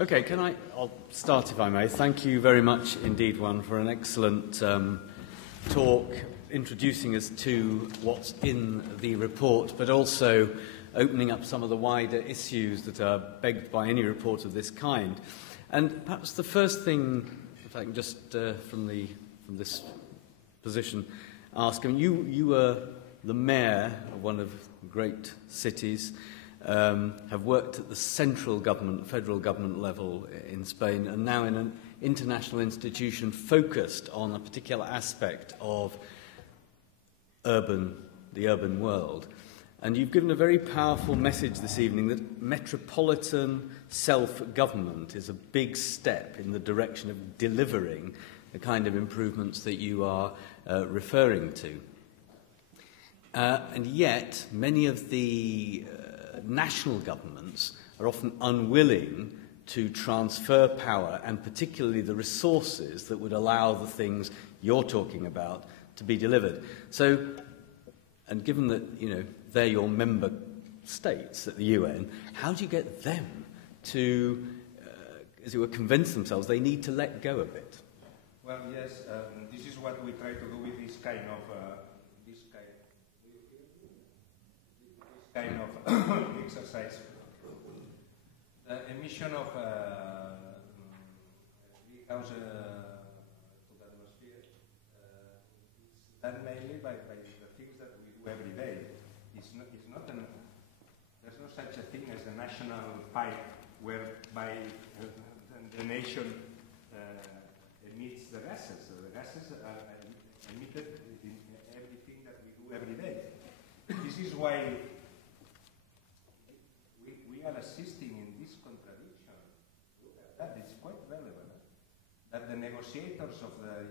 Okay, I'll start if I may. Thank you very much indeed, Juan, for an excellent talk introducing us to what's in the report, but also opening up some of the wider issues that are begged by any report of this kind. And perhaps the first thing, if I can just from this position ask, I mean, you were the mayor of one of the great cities, have worked at the central government, federal government level in Spain, and now in an international institution focused on a particular aspect of the urban world. And you've given a very powerful message this evening that metropolitan self-government is a big step in the direction of delivering the kind of improvements that you are referring to. And yet, many of the national governments are often unwilling to transfer power, and particularly the resources that would allow the things you're talking about to be delivered. So, and given that, you know, they're your member states at the UN, how do you get them to, as it were, convince themselves they need to let go a bit? Well, yes, this is what we try to do with this kind of exercise. The emission of greenhouse to the atmosphere is done mainly by the things that we do every day. There's no such a thing as a national fight whereby the nation emits the gases. So the gases are emitted in everything that we do every day. This is why we are assisting in this contradiction. Look at that, it's quite relevant. That the negotiators of the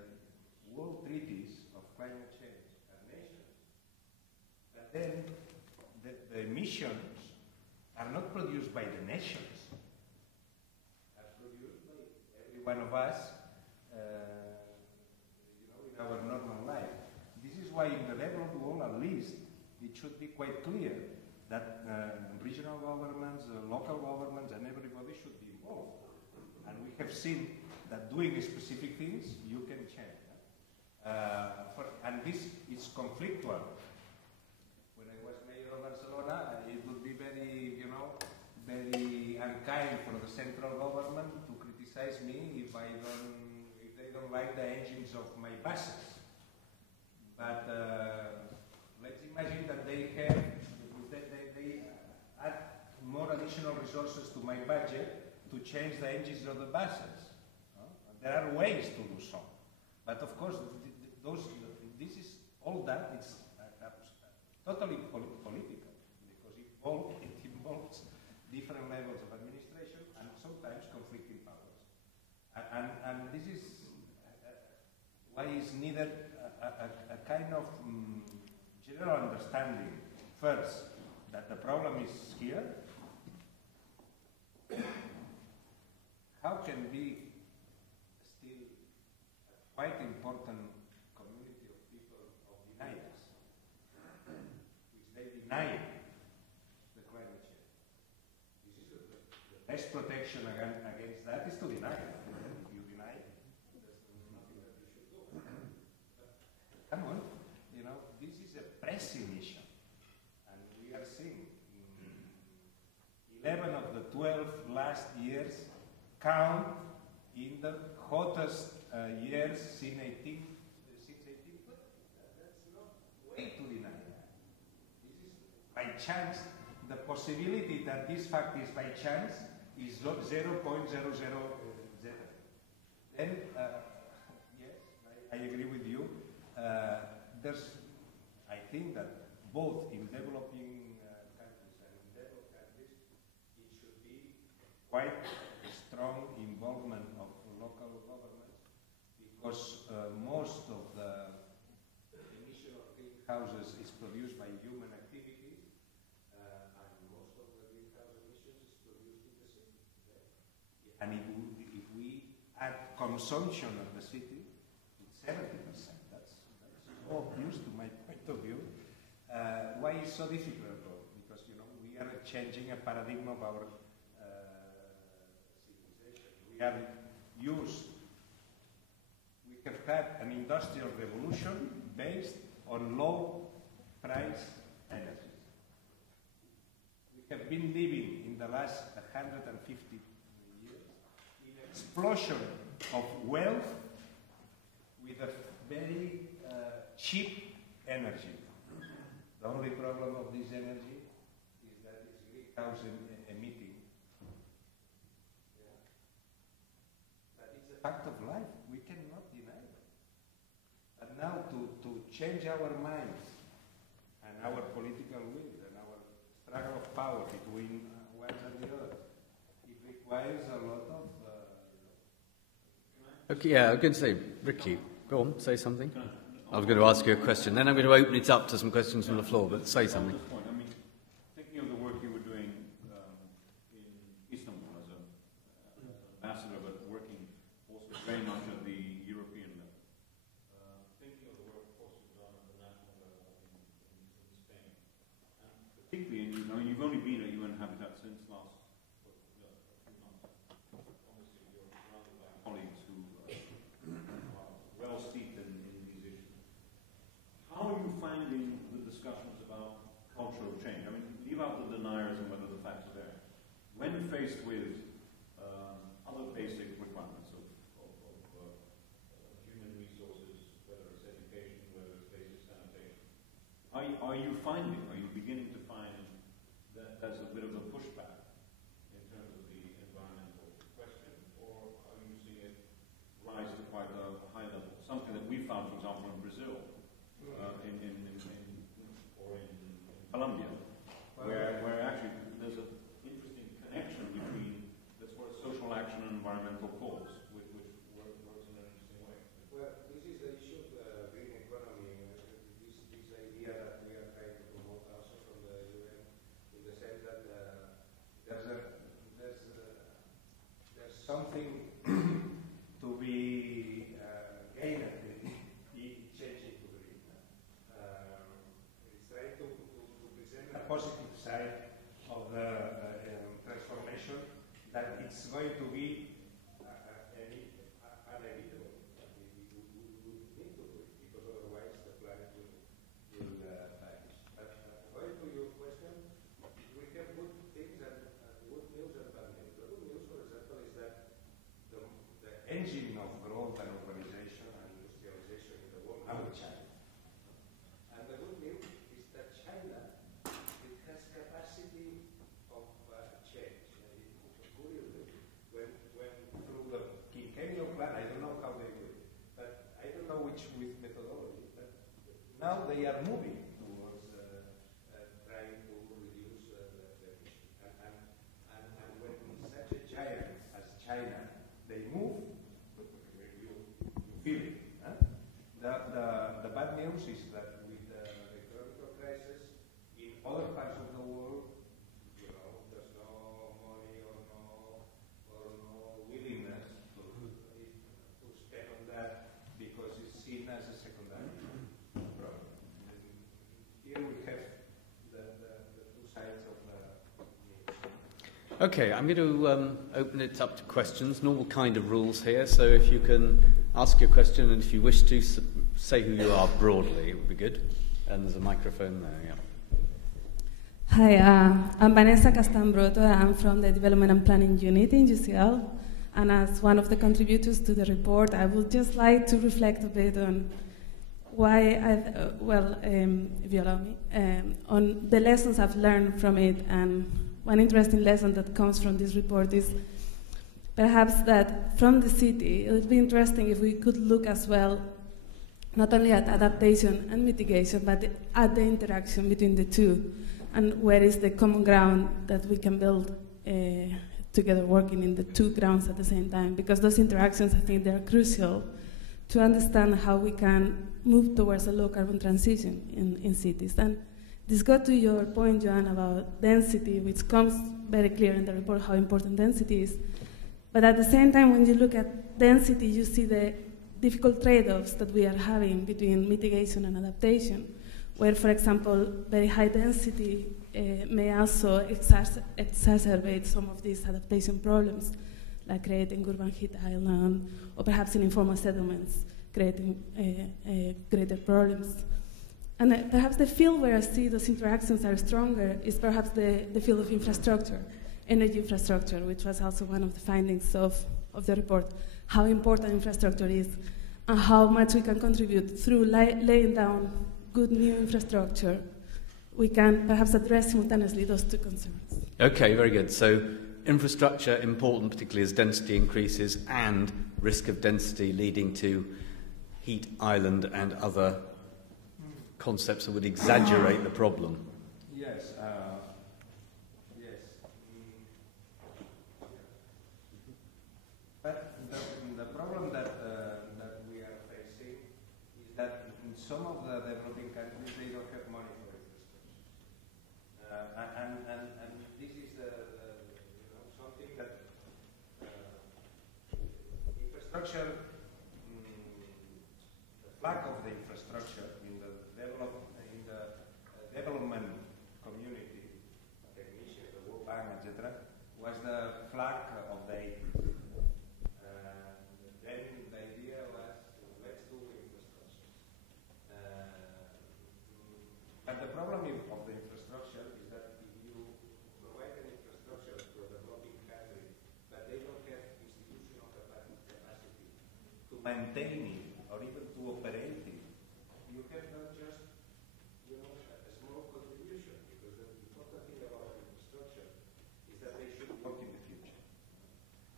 world treaties of climate change are nations. But then the emissions are not produced by the nations, are produced by every one of us in our normal life. This is why in the developed world, at least, it should be quite clear that regional governments, local governments, and everybody should be involved. And we have seen that doing specific things, you can change. And this is conflictual. When I was mayor of Barcelona, it would be very, very unkind for the central government to criticize me if they don't like the engines of my buses. But let's imagine that they add more additional resources to my budget to change the engines of the buses. There are ways to do so. But of course, this is all that, it's totally political, because it involves different levels of administration and sometimes conflicting powers. And this is why is needed a kind of general understanding. First, that the problem is here. How can be still a quite important community of people of deniers, which they deny the climate change? This is the best protection against that is to deny it. If you deny it, there's nothing that you should do. Come on, this is a pressing issue. And we are 12 last years count in the hottest years since 18. That's not way to deny that. This is by chance. The possibility that this fact is by chance is 0.007. Then, yes, I agree with you. I think that both in developing countries and in developed countries, it should be quite a strong involvement of local governments, because most of the emission of greenhouses is produced by human activities, and most of the greenhouse emissions is produced in the city. Okay? And if we add consumption of the city, it's 70%. That's obvious to my point of view. Why is so difficult? Because we are changing a paradigm of our civilization. We have had an industrial revolution based on low price energy. We have been living in the last 150 years in an explosion of wealth with a very cheap energy. The only problem of this energy is that it's greenhouse emitting. Yeah. That is a fact of life. We cannot deny it. But now to change our minds and our political will and our struggle of power between one and the other, it requires a lot of... Okay, yeah, I'm going to say, Ricky, go on, say something. I was going to ask you a question, then I'm going to open it up to some questions from the floor, but say something. I mean, thinking of the work you were doing in Istanbul as an ambassador, but working also very much at the European level. Thinking of the work also done at the national level in Spain. And particularly, you've only been at UN Habitat since last few months. Obviously, you're surrounded by colleagues who are well steeped in these issues. How are you finding the discussions about cultural change? I mean, leave out the deniers and whether the facts are there. When faced with other basic requirements of human resources, whether it's education, whether it's basic sanitation, are you beginning to find that there's a bit of a pushback in terms of the environmental question, or are you seeing it rise to quite a high level? Something that we found, for example, in Brazil, or in Colombia, where actually there's an interesting connection between, let's call it, social action and environmental cause, which works in an interesting way. Well, this is the issue of the green economy, this idea that we are trying to promote also from the UN, in the sense that there's something to be gained in changing to green. It's trying to present a positive side of the transformation, that it's going to be unevitable. We need to do it, because otherwise the planet will vanish. But going to your question, we have good things and good news and bad news. The good news, for example, is that the engine of growth and urbanization and industrialization in the world now is China. And the good news is that China, it has capacity of change. Curiously, when through the quinquennial plan, I don't know how they do it, but I don't know which with methodology, but now they are moving towards trying to reduce the emission. And when such a giant as China, they move, you feel it. Huh? The bad news is that with the economic crisis in other parts of the world, there's no money or no willingness to spend on that, because it's seen as a secondary problem. Here we have the two sides of the news. Okay, I'm going to open it up to questions, normal kind of rules here, so if you can ask your question, and if you wish to say who you are broadly, it would be good. And there's a microphone there, yeah. Hi, I'm Vanessa Castambroto. I'm from the Development and Planning Unit in UCL. And as one of the contributors to the report, I would just like to reflect a bit on why if you allow me, on the lessons I've learned from it. And one interesting lesson that comes from this report is perhaps that from the city, it would be interesting if we could look as well not only at adaptation and mitigation, but at the interaction between the two, and where is the common ground that we can build together, working in the two grounds at the same time. Because those interactions, I think, they're crucial to understand how we can move towards a low carbon transition in cities. And this got to your point, Joan, about density, which comes very clear in the report how important density is. But at the same time, when you look at density, you see the difficult trade-offs that we are having between mitigation and adaptation, where, for example, very high density may also exacerbate some of these adaptation problems, like creating urban heat island, or perhaps in informal settlements, creating greater problems. And perhaps the field where I see those interactions are stronger is perhaps the field of infrastructure, energy infrastructure, which was also one of the findings of the report, how important infrastructure is and how much we can contribute through laying down good new infrastructure. We can perhaps address simultaneously those two concerns. Okay, very good. So infrastructure important, particularly as density increases, and risk of density leading to heat island and other concepts that would exaggerate the problem. Yes. But the problem that we are facing is that in some of the developing countries they don't have money for infrastructure, and this is something that infrastructure, the lack of the infrastructure in the development community, the Emission, the World Bank, etc., was the flag of the 80s. Then the idea was, let's do infrastructure. But the problem of the infrastructure is that if you provide an infrastructure to a developing country, but they don't have institutional capacity to maintain it or even to operate it, you have not just a small contribution, because the important thing about infrastructure is that they should work in the future.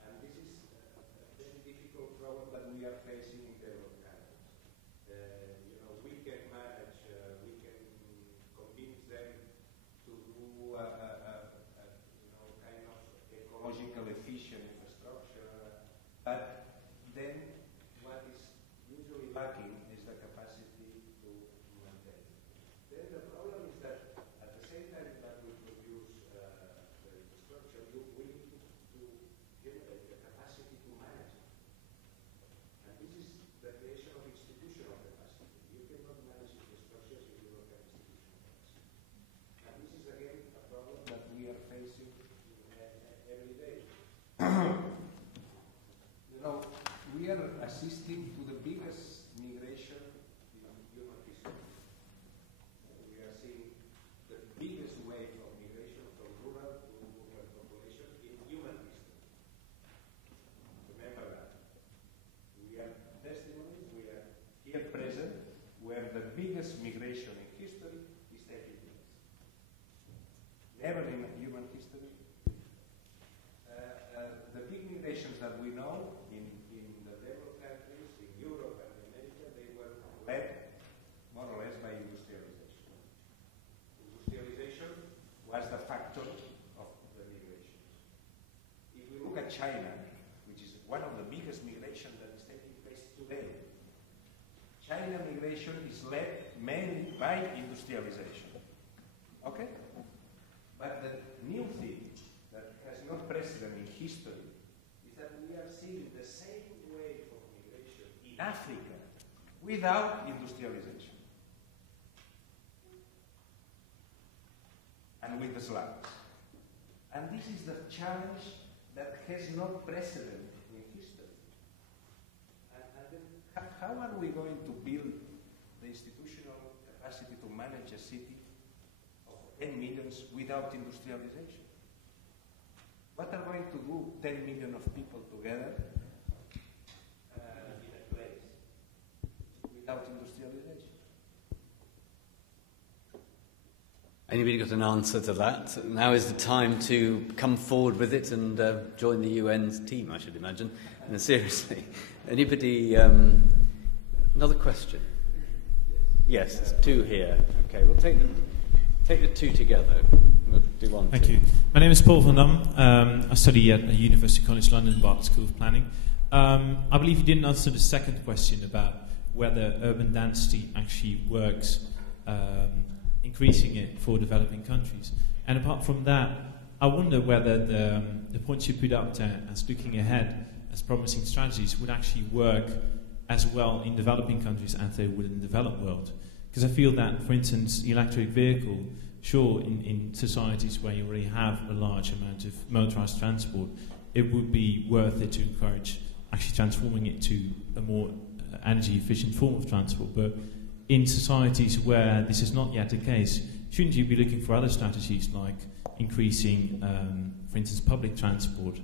And this is a very difficult problem that we are facing in developed countries. We can manage, we can convince them to do kind of ecological efficient infrastructure, but then what is usually lacking is the capacity to maintain. Then the problem is that at the same time that we produce the infrastructure, we need to generate the capacity to manage it. And this is the creation of institutional capacity. You cannot manage infrastructures if you don't have institutional capacity. And this is again a problem that we are facing every day. We are assisting to the biggest migration in human history. We are seeing the biggest wave of migration from rural to urban population in human history. Remember that. We are testimonies, we are here present, where the biggest migration in history is taking place. Never in human history. The big migrations that we know in the developed countries, in Europe and America, they were led more or less by industrialization. Industrialization was the factor of the migrations. If we look at China, which is one of the biggest migrations that is taking place today, China migration is led mainly by industrialization. Okay? But the new thing that has no precedent in history is that we are seeing the same wave of migration in Africa without industrialization. And with the Slavs. And this is the challenge that has no precedent in history. And then how are we going to build the institutional capacity to manage a city of 10 million without industrialization? What are going to do 10 million of people together in a place without industrialization? Anybody got an answer to that? Now is the time to come forward with it and join the UN's team, I should imagine. No, seriously. Anybody? Another question? Yes, two here. Okay, we'll take the two together. We'll do one. Thank you. My name is Paul van Dam. I study at University College London, Bartlett School of Planning. I believe you didn't answer the second question about whether urban density actually works, increasing it for developing countries. And apart from that, I wonder whether the points you put up there as looking ahead as promising strategies would actually work as well in developing countries as they would in the developed world. Because I feel that, for instance, electric vehicle, sure, in societies where you already have a large amount of motorized transport, it would be worth it to encourage actually transforming it to a more energy efficient form of transport. But in societies where this is not yet the case, shouldn't you be looking for other strategies like increasing, for instance, public transport?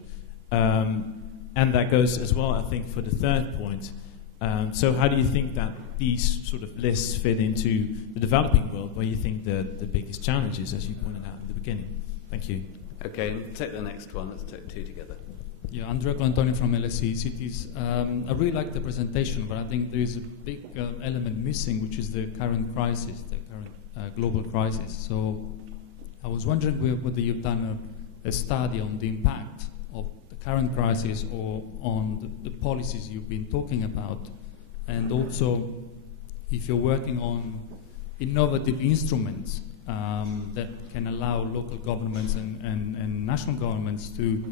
And that goes as well, I think, for the third point. So how do you think that these sort of lists fit into the developing world, where you think the biggest challenge is, as you pointed out at the beginning? Thank you. Okay, take the next one. Let's take two together. Yeah, Andrea Colantonio from LSE Cities. I really like the presentation, but I think there is a big element missing, which is the current crisis, the current global crisis. So I was wondering whether you've done a study on the impact of the current crisis or on the policies you've been talking about, and also if you're working on innovative instruments that can allow local governments and national governments to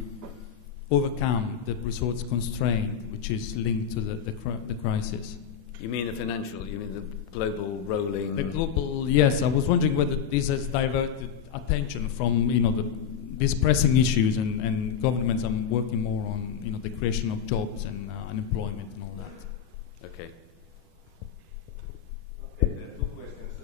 overcome the resource constraint which is linked to the crisis. You mean the financial, you mean the global rolling... The global, yes. I was wondering whether this has diverted attention from, these pressing issues and governments are working more on, the creation of jobs and unemployment and all that. Okay. Okay, there are two questions.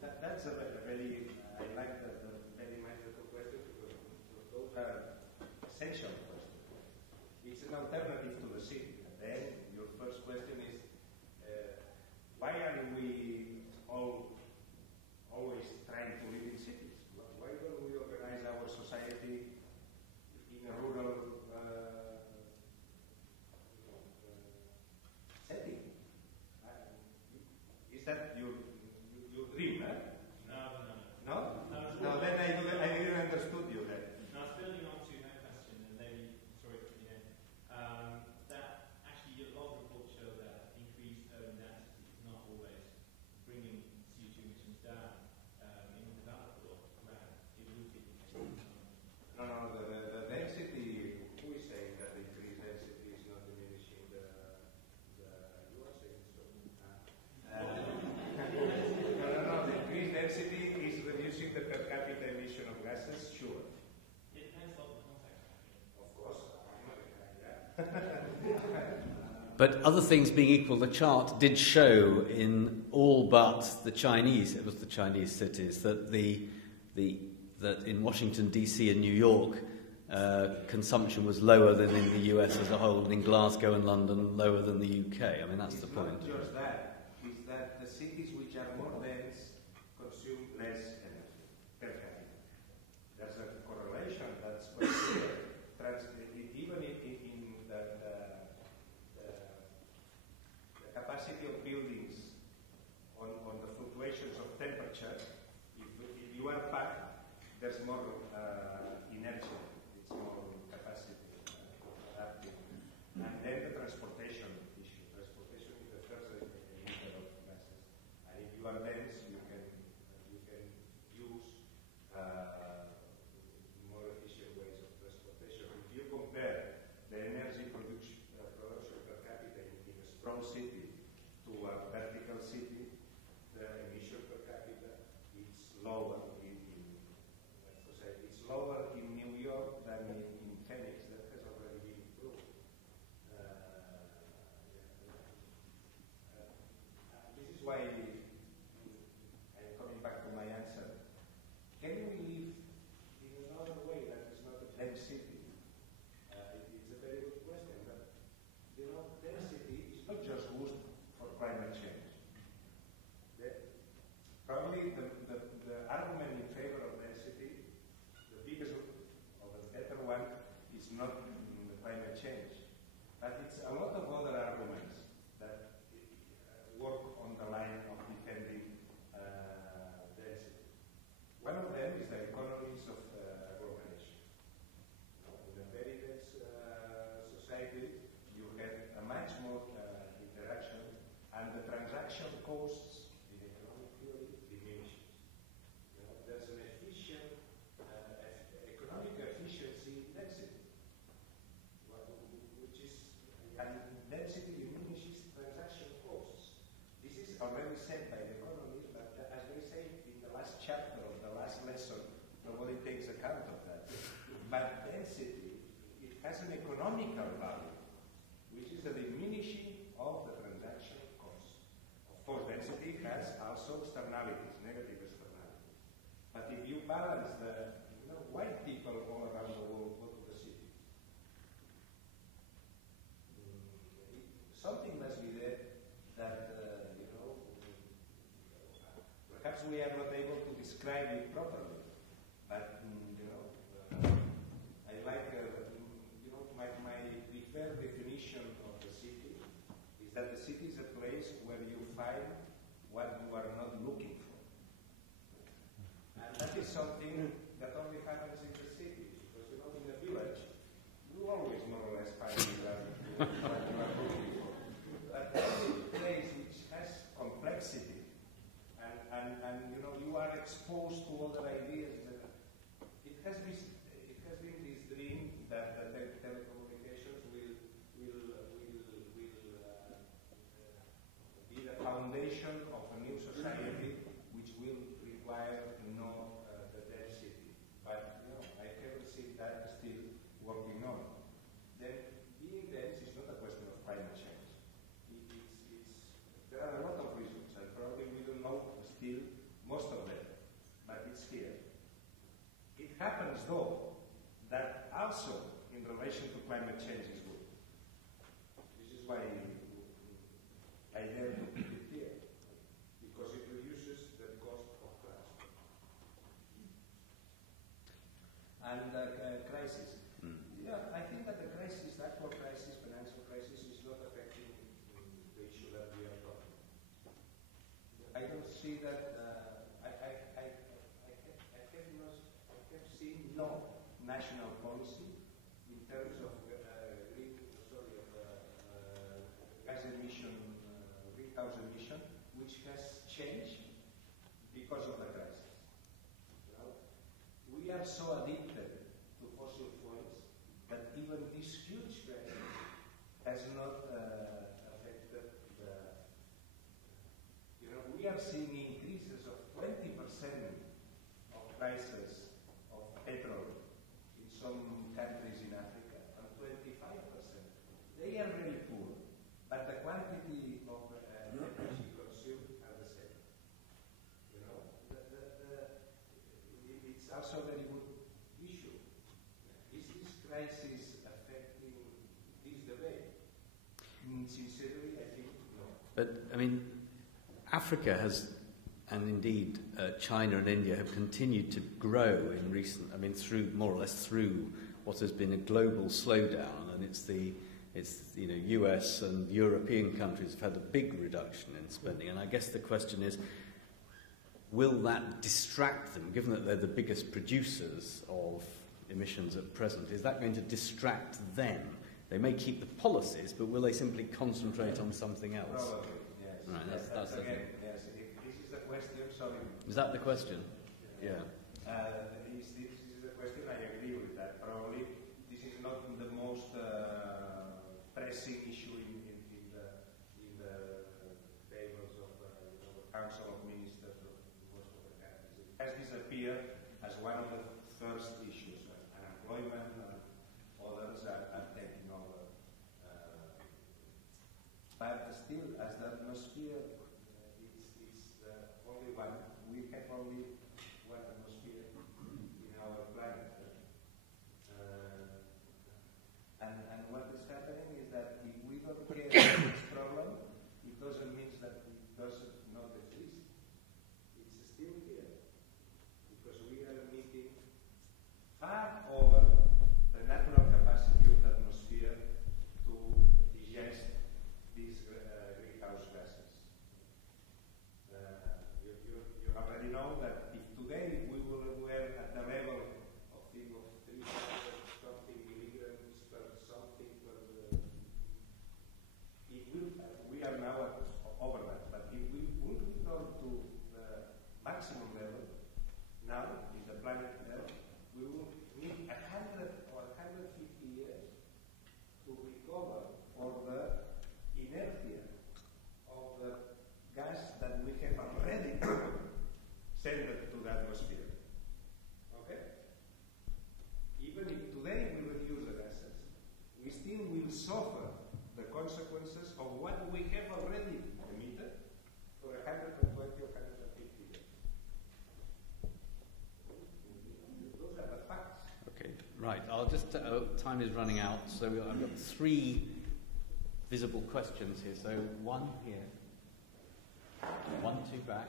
That's a very, I like the very much the two questions because those are essential questions. It's an alternative to the city. And then your first question is, why are we always trying to live in cities? Why don't we organize our society in a rural setting? Is that your dream? No? No, then I didn't understood you then. Now, building on to that question, and maybe, sorry for putting in, that actually a lot of reports show that increased urban density is not always bringing CO2 emissions down in the developed world, where it would be the case. No, the density, who is saying that the increased density is not diminishing the you are saying so. No, the increased density is reducing the per capita emission of gases, sure. It depends on the context. Of course, But other things being equal, the chart did show in all but the Chinese, it was the Chinese cities, that that in Washington DC and New York, consumption was lower than in the US as a whole, and in Glasgow and London lower than the UK. I mean, that's the point. It's not just that. It's that the cities which are more dense consume less energy per capita. There's a correlation that's quite clear. Even in the capacity of buildings on the fluctuations of temperature, if you are packed, there's more inertia, it's more capacity adapting. And then the transportation issue. Transportation is the first emitter of gases. And if you are dense, you can use more efficient ways of transportation. If you compare the energy production per capita in a strong city to a vertical city, the emission per capita is lower it's lower in New York than in Phoenix. That has already been proved. This is why already said by the economists, but as they say in the last chapter of the last lesson, nobody takes account of that. But density, it has an economical value, which is the diminishing of the transaction cost. Of course, density has also externalities, negative externalities. But if you balance the, white people all around the world go to the city. Something must be there that, perhaps we are not able to describe it properly. But, I like, my preferred definition of the city is that the city is a place where you find what you are not looking for. And that is something that only happens in the city, because in the village, you always more or less find what you are looking for. But that is a place which has complexity, and you are exposed to other ideas. It has been this dream that the telecommunications will be the foundation of a new society which will require the density. But I haven't seen that still working on. Then being dense is not a question of climate change. There are a lot of reasons, and probably we don't know still most of them, but it's here. It happens though that also in relation to climate change is good. This is why I dare to put it here, because it reduces the cost of transport. And crisis. Yeah, I think that the actual crisis, financial crisis, is not affecting the issue that we are talking about. I don't see that. I have seen no national policy in terms of gas emission, greenhouse emission, which has changed because of the crisis. We are so addicted to fossil fuels that even this huge crisis has not affected the. We are seeing increases of 20% of prices of petrol in some countries in Africa, and 25%. They are very poor, but the quantity of energy consumed are the same. It's also a very good issue. Is this crisis affecting this debate? Sincerely, I think no. But, Africa has, and indeed China and India have continued to grow in recent, through more or less through what has been a global slowdown, and it's the US and European countries have had a big reduction in spending. And I guess the question is, will that distract them, given that they're the biggest producers of emissions at present? Is that going to distract them? They may keep the policies, but will they simply concentrate on something else? Probably, yes. Right, that's the thing. Yes, this is the question, sorry. Is that the question? Yeah. This is the question, I agree with that. Probably this is not the most pressing issue in the tables of the Council of Ministers of most of the countries. It has disappeared as one of the first issues. Unemployment and others are taking over. But still, as the atmosphere, it's only one. We have only one atmosphere in our planet. And what is happening is that if we don't care about this problem, it doesn't mean that it doesn't not exist. It's still here. Because we are emitting far over the natural capacity of the atmosphere to digest these greenhouse gases. You already know that Right, I'll just, time is running out, so I've got 3 visible questions here. So 1 here, 1, 2 back,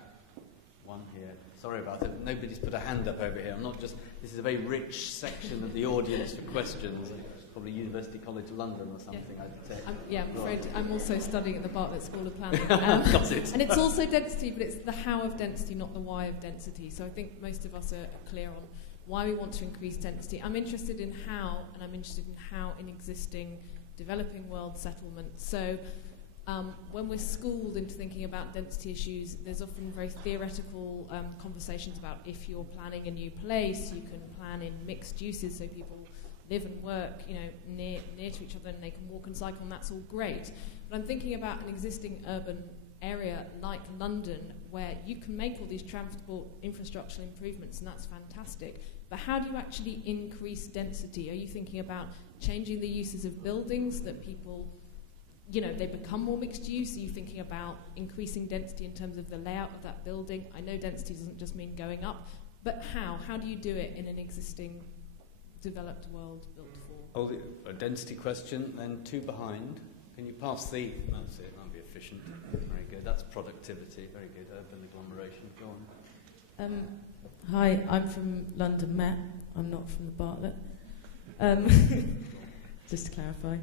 1 here. Sorry about it, nobody's put a hand up over here. I'm not just, this is a very rich section of the audience for questions. Probably University College London or something, yeah. I'd say. I'm afraid I'm also studying at the Bartlett School of Planning. Got it. And it's also density, but it's the how of density, not the why of density. So I think most of us are clear on why we want to increase density. I'm interested in how, and I'm interested in how in existing developing world settlements. So when we're schooled into thinking about density issues, there's often very theoretical conversations about if you're planning a new place, you can plan in mixed uses so people live and work, near to each other and they can walk and cycle, and that's all great. But I'm thinking about an existing urban area like London where you can make all these transport infrastructural improvements, and that's fantastic. But how do you actually increase density? Are you thinking about changing the uses of buildings that people, they become more mixed use? Are you thinking about increasing density in terms of the layout of that building? I know density doesn't just mean going up, but how? How do you do it in an existing developed world built for? A density question, then 2 behind. Can you pass the... That's it, that'll be efficient. Very good. That's productivity. Very good. Urban agglomeration. Go on. Hi, I'm from London Met. I'm not from the Bartlett. Just to clarify.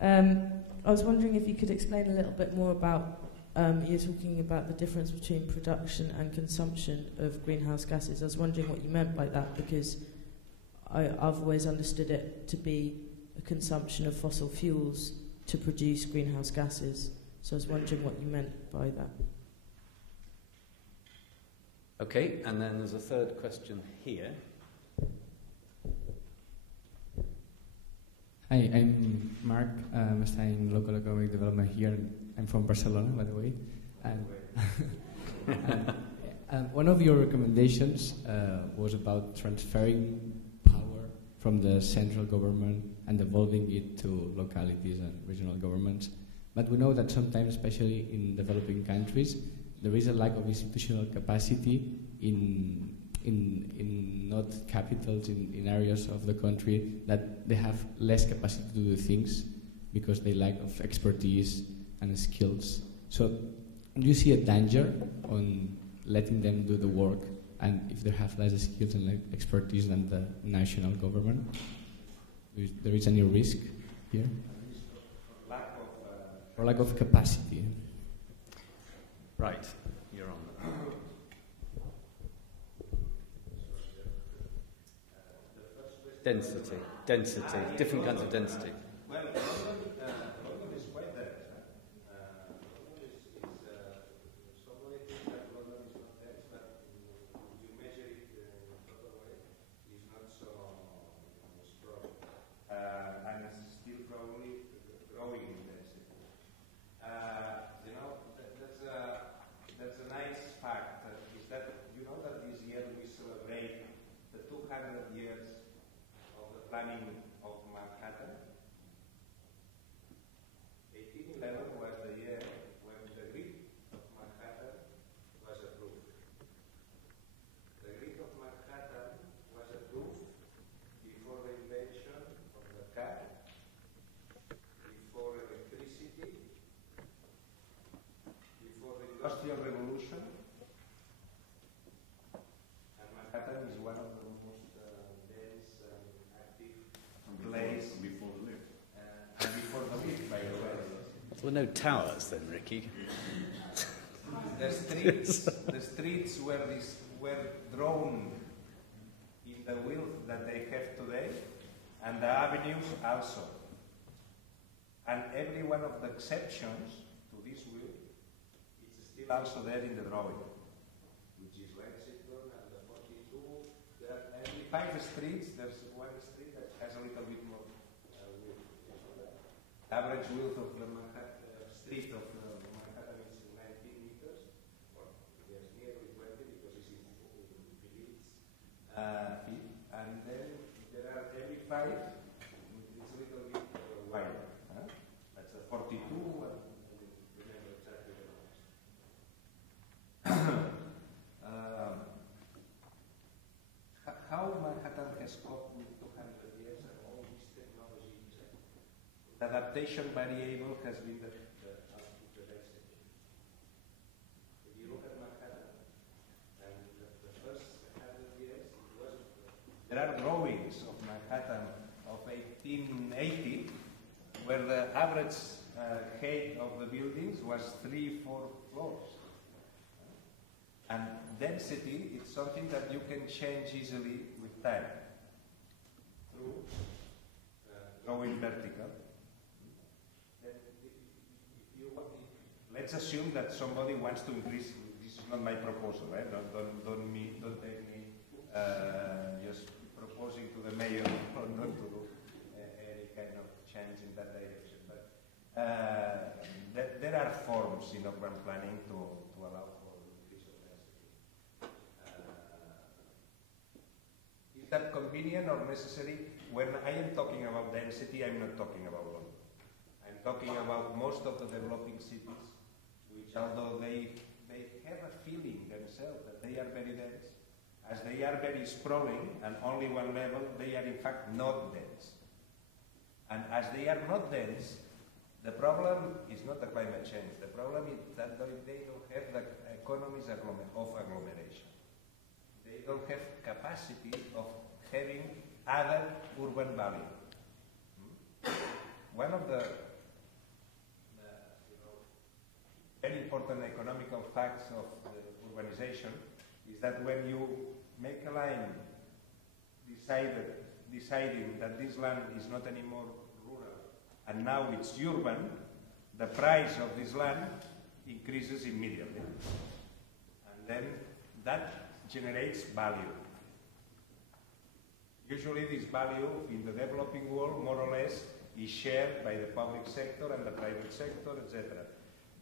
I was wondering if you could explain a little bit more about, you're talking about the difference between production and consumption of greenhouse gases. I was wondering what you meant by that, because I've always understood it to be a consumption of fossil fuels to produce greenhouse gases. So I was wondering what you meant by that. Okay, and then there's a 3rd question here. Hi, I'm Mark. I'm studying local economic development here. I'm from Barcelona, by the way. And one of your recommendations was about transferring power from the central government and devolving it to localities and regional governments. But we know that sometimes, especially in developing countries, there is a lack of institutional capacity in not capitals, in areas of the country that they have less capacity to do things because they lack of expertise and skills. So do you see a danger on letting them do the work, and if they have less skills and expertise than the national government? There is any risk here? Or lack of capacity? Right, you're on. Density, different kinds of density. Well, London is quite dense. London is some way that London is not dense, but you measure it in a proper way, it's not so strong. And it's still probably growing in density. That's a nice fact, is that that this year we celebrate the 200 years of the planning of Manhattan. 1811 was the year when the grid of Manhattan was approved. The grid of Manhattan was approved before the invention of the car, before electricity, before the Industrial Revolution, and Manhattan is one of the most dense and active places Before the lift. And before the lift, by the way. There were no towers then, Ricky. The streets were drawn in the width that they have today, and the avenues also. And every one of the exceptions to this width is still also there in the drawing, which is Lexington and the 42. There are every 5 streets, there's one street that has a little bit more width. The average width of the street of Manhattan is 19 meters, or yes, nearly 20 because it's in feet. And then there are every 5, it's a little bit wider. That's a 42, and remember exactly the numbers. How Manhattan has coped with 200 years The adaptation variable has been the output density. If you look at Manhattan, and the first 100 years, there are drawings of Manhattan of 1880, where the average height of the buildings was 3-4 floors. And density is something that you can change easily with time through drawing vertical. Let's assume that somebody wants to increase. This is not my proposal, right? Don't take me just proposing to the mayor or not to do any kind of change in that direction. But there are forms in urban planning to allow for increase of density. Is that convenient or necessary? When I am talking about density, I'm not talking about London. I'm talking about most of the developing cities, which although they have a feeling themselves that they are very dense, as they are very sprawling and only one level, they are in fact not dense. And as they are not dense, the problem is not the climate change. The problem is that they don't have the economies of agglomeration. They don't have capacity of having other urban value. One of the very important economical facts of the urbanization is that when you make a line deciding that this land is not anymore rural and now it's urban, the price of this land increases immediately. And then that generates value. Usually this value in the developing world more or less is shared by the public sector and the private sector, etc.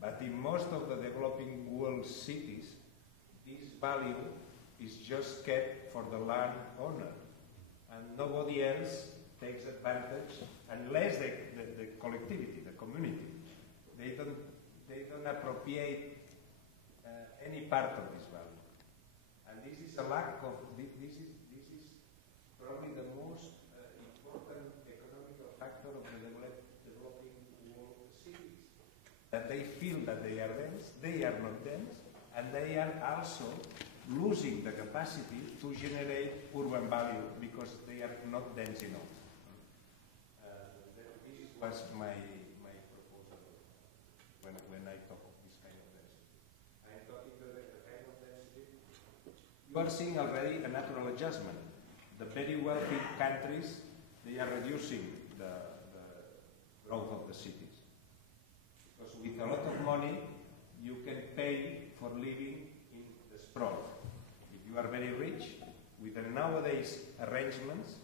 But in most of the developing world cities, this value is just kept for the landowner, and nobody else takes advantage unless the collectivity, the community, they don't appropriate any part of this value. And this is a lack of, this is probably the most important economical factor of the developing world cities. That they feel that they are dense, they are not dense, and they are also losing the capacity to generate urban value because they are not dense enough. This was my proposal when I talk of this kind of density. I am talking about the kind of density. You are seeing already a natural adjustment. The very wealthy countries, they are reducing the growth of the cities. Because with a lot of money, you can pay for living in the sprawl. If you are very rich, with the nowadays arrangements,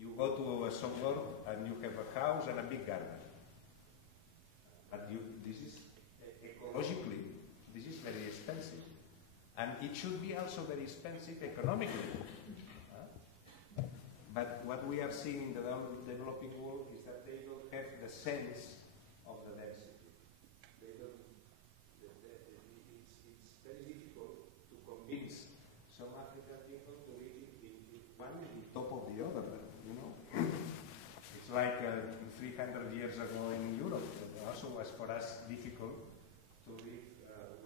you go to a suburb and you have a house and a big garden. But this is, ecologically, this is very expensive. And it should be also very expensive economically. But what we are seeing in the developing world is that they don't have the sense of the density. It's very difficult to convince some African people to live in one on top of the other, you know. It's like 300 years ago in Europe. It also was for us difficult to live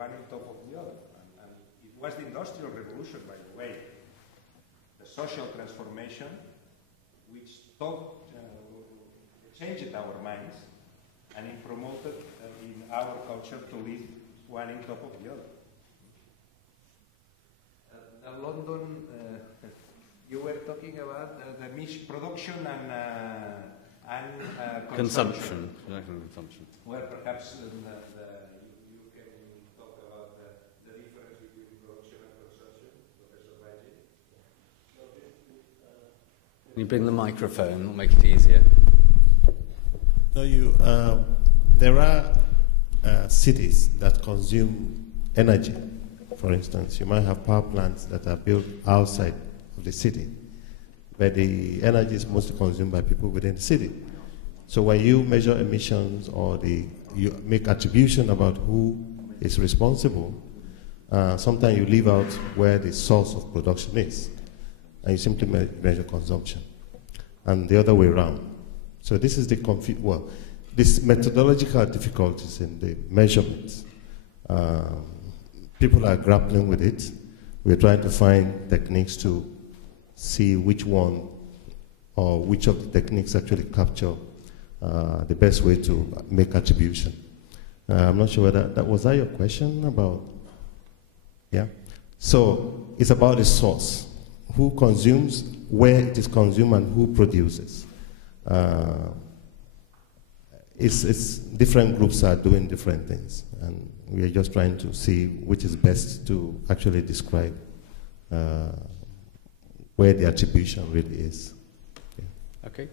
one on top of the other. And it was the Industrial Revolution, by the way, the social transformation, which changed our minds and it promoted in our culture to live one on top of the other. London, you were talking about the production and consumption. Consumption. Well, perhaps you can talk about the difference between production and consumption, Professor Baji. Can you bring the microphone? It'll make it easier. No, there are cities that consume energy. For instance, you might have power plants that are built outside of the city, where the energy is mostly consumed by people within the city. So when you measure emissions or you make attribution about who is responsible, sometimes you leave out where the source of production is, and you simply measure consumption. And the other way around. So this is the this methodological difficulties in the measurements. People are grappling with it. We're trying to find techniques to see which one or which of the techniques actually capture the best way to make attribution. I'm not sure whether was that your question about, yeah? So it's about the source, who consumes, where it is consumed, and who produces. It's different groups are doing different things, and we are just trying to see which is best to actually describe where the attribution really is. Yeah. Okay,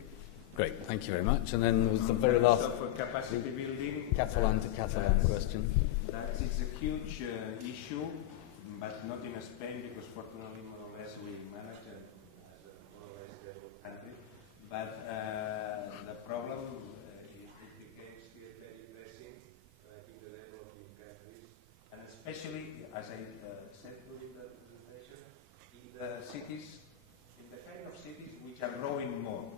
great, thank you very much. And then there was the very last capacity building. Catalan to Catalan question. That is a huge issue, but not in Spain, because fortunately, more or less, we manage it as a more or less developed country. But the problem it became still very pressing in the developing countries, and especially, as I said during the presentation, in the cities, in the kind of cities which are growing more,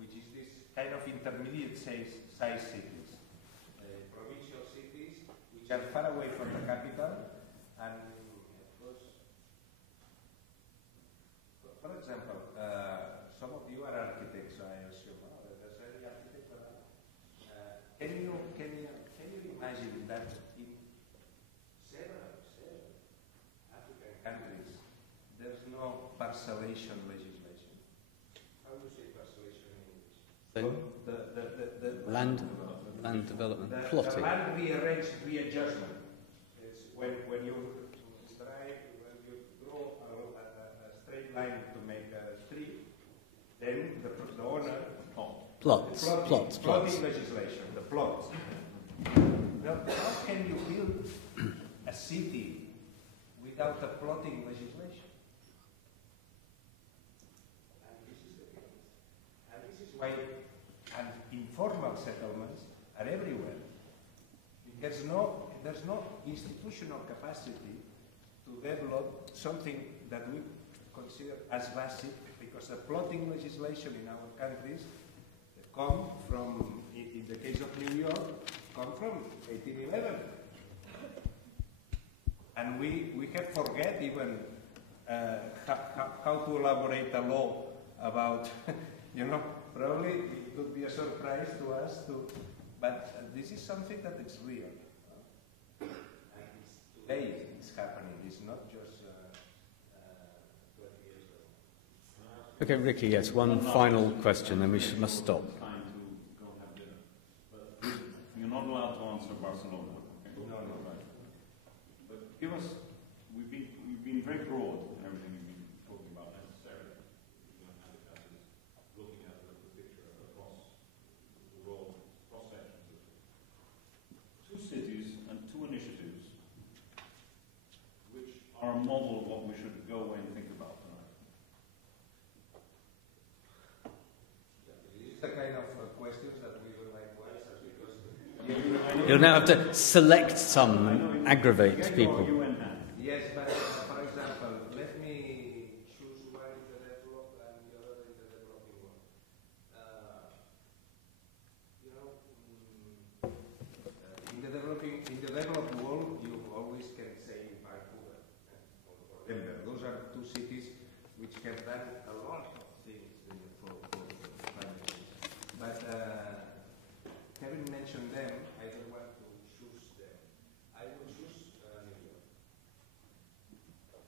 which is this kind of intermediate size cities, provincial cities, which are far away from the capital, and of course, for example, some of you are architects, I assume. There's any architect around. Can you imagine that in several African countries there's no parcellation legislation? How do you say parcellation in English? Land development, the plotting. land readjustment. It's when you draw a straight line to make a street, then the owner Plots. Plotting legislation, the plots. Now, how can you build a city without a plotting legislation? And this is the case. And this is why informal settlements are everywhere. There's no institutional capacity to develop something that we consider as basic, because the plotting legislation in our countries come from, in the case of New York, come from 1811. And we have forget even how to elaborate a law about, probably it would be a surprise to us, but this is something that is real. And today it's happening, it's not just 20 years ago. Okay, Ricky, yes, one final question, then we must stop. You're not allowed to answer Barcelona. Okay? No. Right. But give us, we've been very broad in everything we've been talking about necessarily. Looking at the picture across the world, cross sections of 2 cities and 2 initiatives, which are a model of what we should go away and think about tonight. These are the kind of questions that we would like to answer, because You'll now have to select some and aggravate people. yes, but for example, let me choose one in the developed and the other in the developing world. In the developed world, you always can say Vancouver or Denver. Those are 2 cities which have done a lot of things for climate change. But having mentioned them, I don't want to choose them. I will choose New York,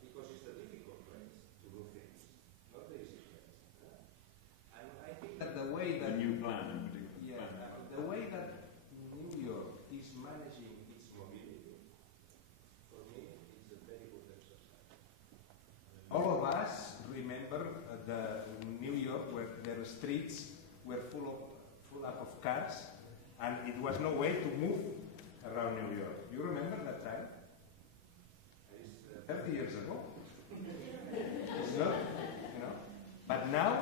because it's a difficult place to do things, not the easy place. And I think that the way that The new plan in particular. the way that New York is managing its mobility, for me, it's a very good exercise. All of us remember the New York, where the streets were full up of cars, and it was no way to move around New York. You remember that time? It's 30 years ago. It's not, But now,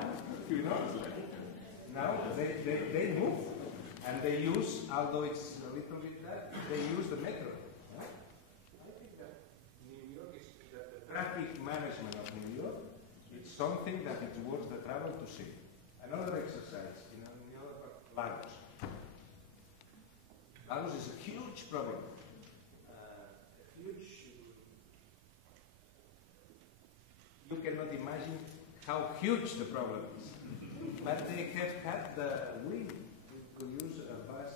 now they move, and they use, although it's a little bit that, they use the metro. I think that New York is, the traffic management of New York, it's something that it's worth the travel to see. Another exercise, in other Lagos. Lagos is a huge problem. You cannot imagine how huge the problem is. But they have had the will to use a mass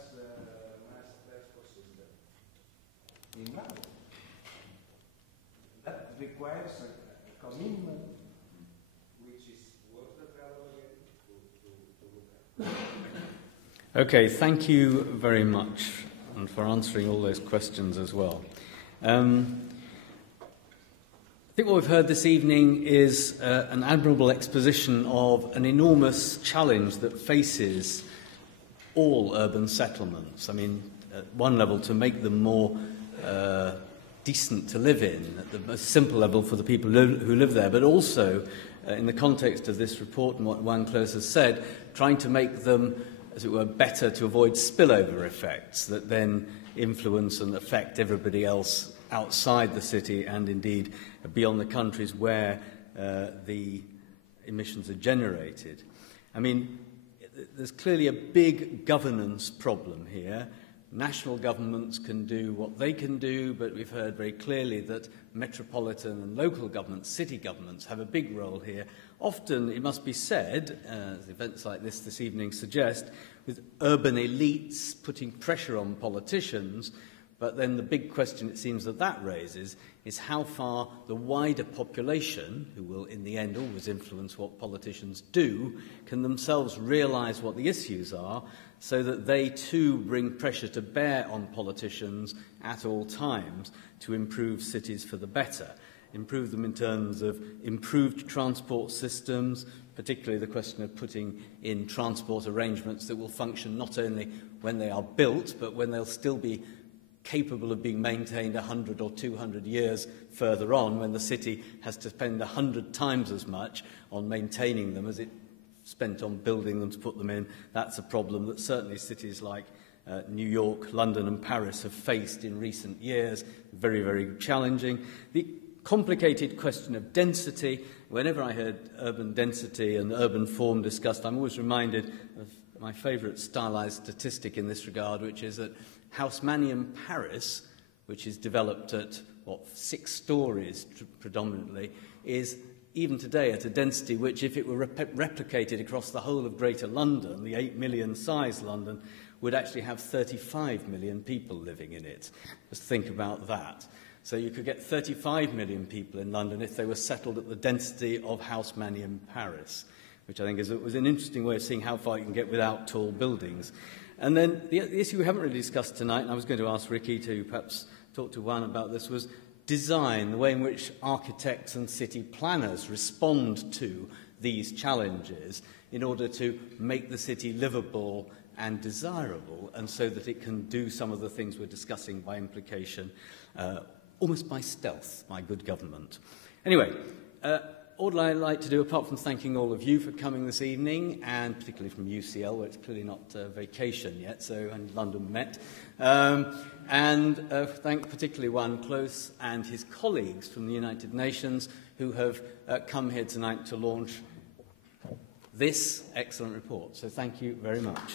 transport system in Lagos. That requires a commitment which is worth the travel again to look at. Okay, thank you very much and for answering all those questions as well. I think what we've heard this evening is an admirable exposition of an enormous challenge that faces all urban settlements. I mean, at one level, to make them more decent to live in, at the most simple level for the people who live there, but also, in the context of this report and what Joan Clos has said, trying to make them, as it were, better to avoid spillover effects that then influence and affect everybody else outside the city and indeed beyond the countries where the emissions are generated. I mean, there's clearly a big governance problem here. National governments can do what they can do, but we've heard very clearly that metropolitan and local governments, city governments, have a big role here. Often, it must be said, as events like this evening suggest, with urban elites putting pressure on politicians. But then the big question it seems that raises is how far the wider population, who will in the end always influence what politicians do, can themselves realise what the issues are so that they too bring pressure to bear on politicians at all times to improve cities for the better. Improve them in terms of improved transport systems, particularly the question of putting in transport arrangements that will function not only when they are built, but when they'll still be capable of being maintained 100 or 200 years further on, when the city has to spend 100 times as much on maintaining them as it spent on building them to put them in. That's a problem that certainly cities like New York, London and Paris have faced in recent years. Very, very challenging. The complicated question of density. Whenever I heard urban density and urban form discussed, I'm always reminded of my favourite stylised statistic in this regard, which is that Haussmannian Paris, which is developed at, 6 stories predominantly, is even today at a density which, if it were replicated across the whole of Greater London, the 8 million size London, would actually have 35 million people living in it. Just think about that. So you could get 35 million people in London if they were settled at the density of Haussmannian Paris, which I think was an interesting way of seeing how far you can get without tall buildings. And then the issue we haven't really discussed tonight, and I was going to ask Ricky to perhaps talk to Juan about this, was design, the way in which architects and city planners respond to these challenges in order to make the city livable and desirable, and so that it can do some of the things we're discussing by implication, almost by stealth, by good government. Anyway, all I'd like to do, apart from thanking all of you for coming this evening, and particularly from UCL, where it's clearly not vacation yet, and London Met, and thank particularly Joan Clos and his colleagues from the United Nations who have come here tonight to launch this excellent report. So thank you very much.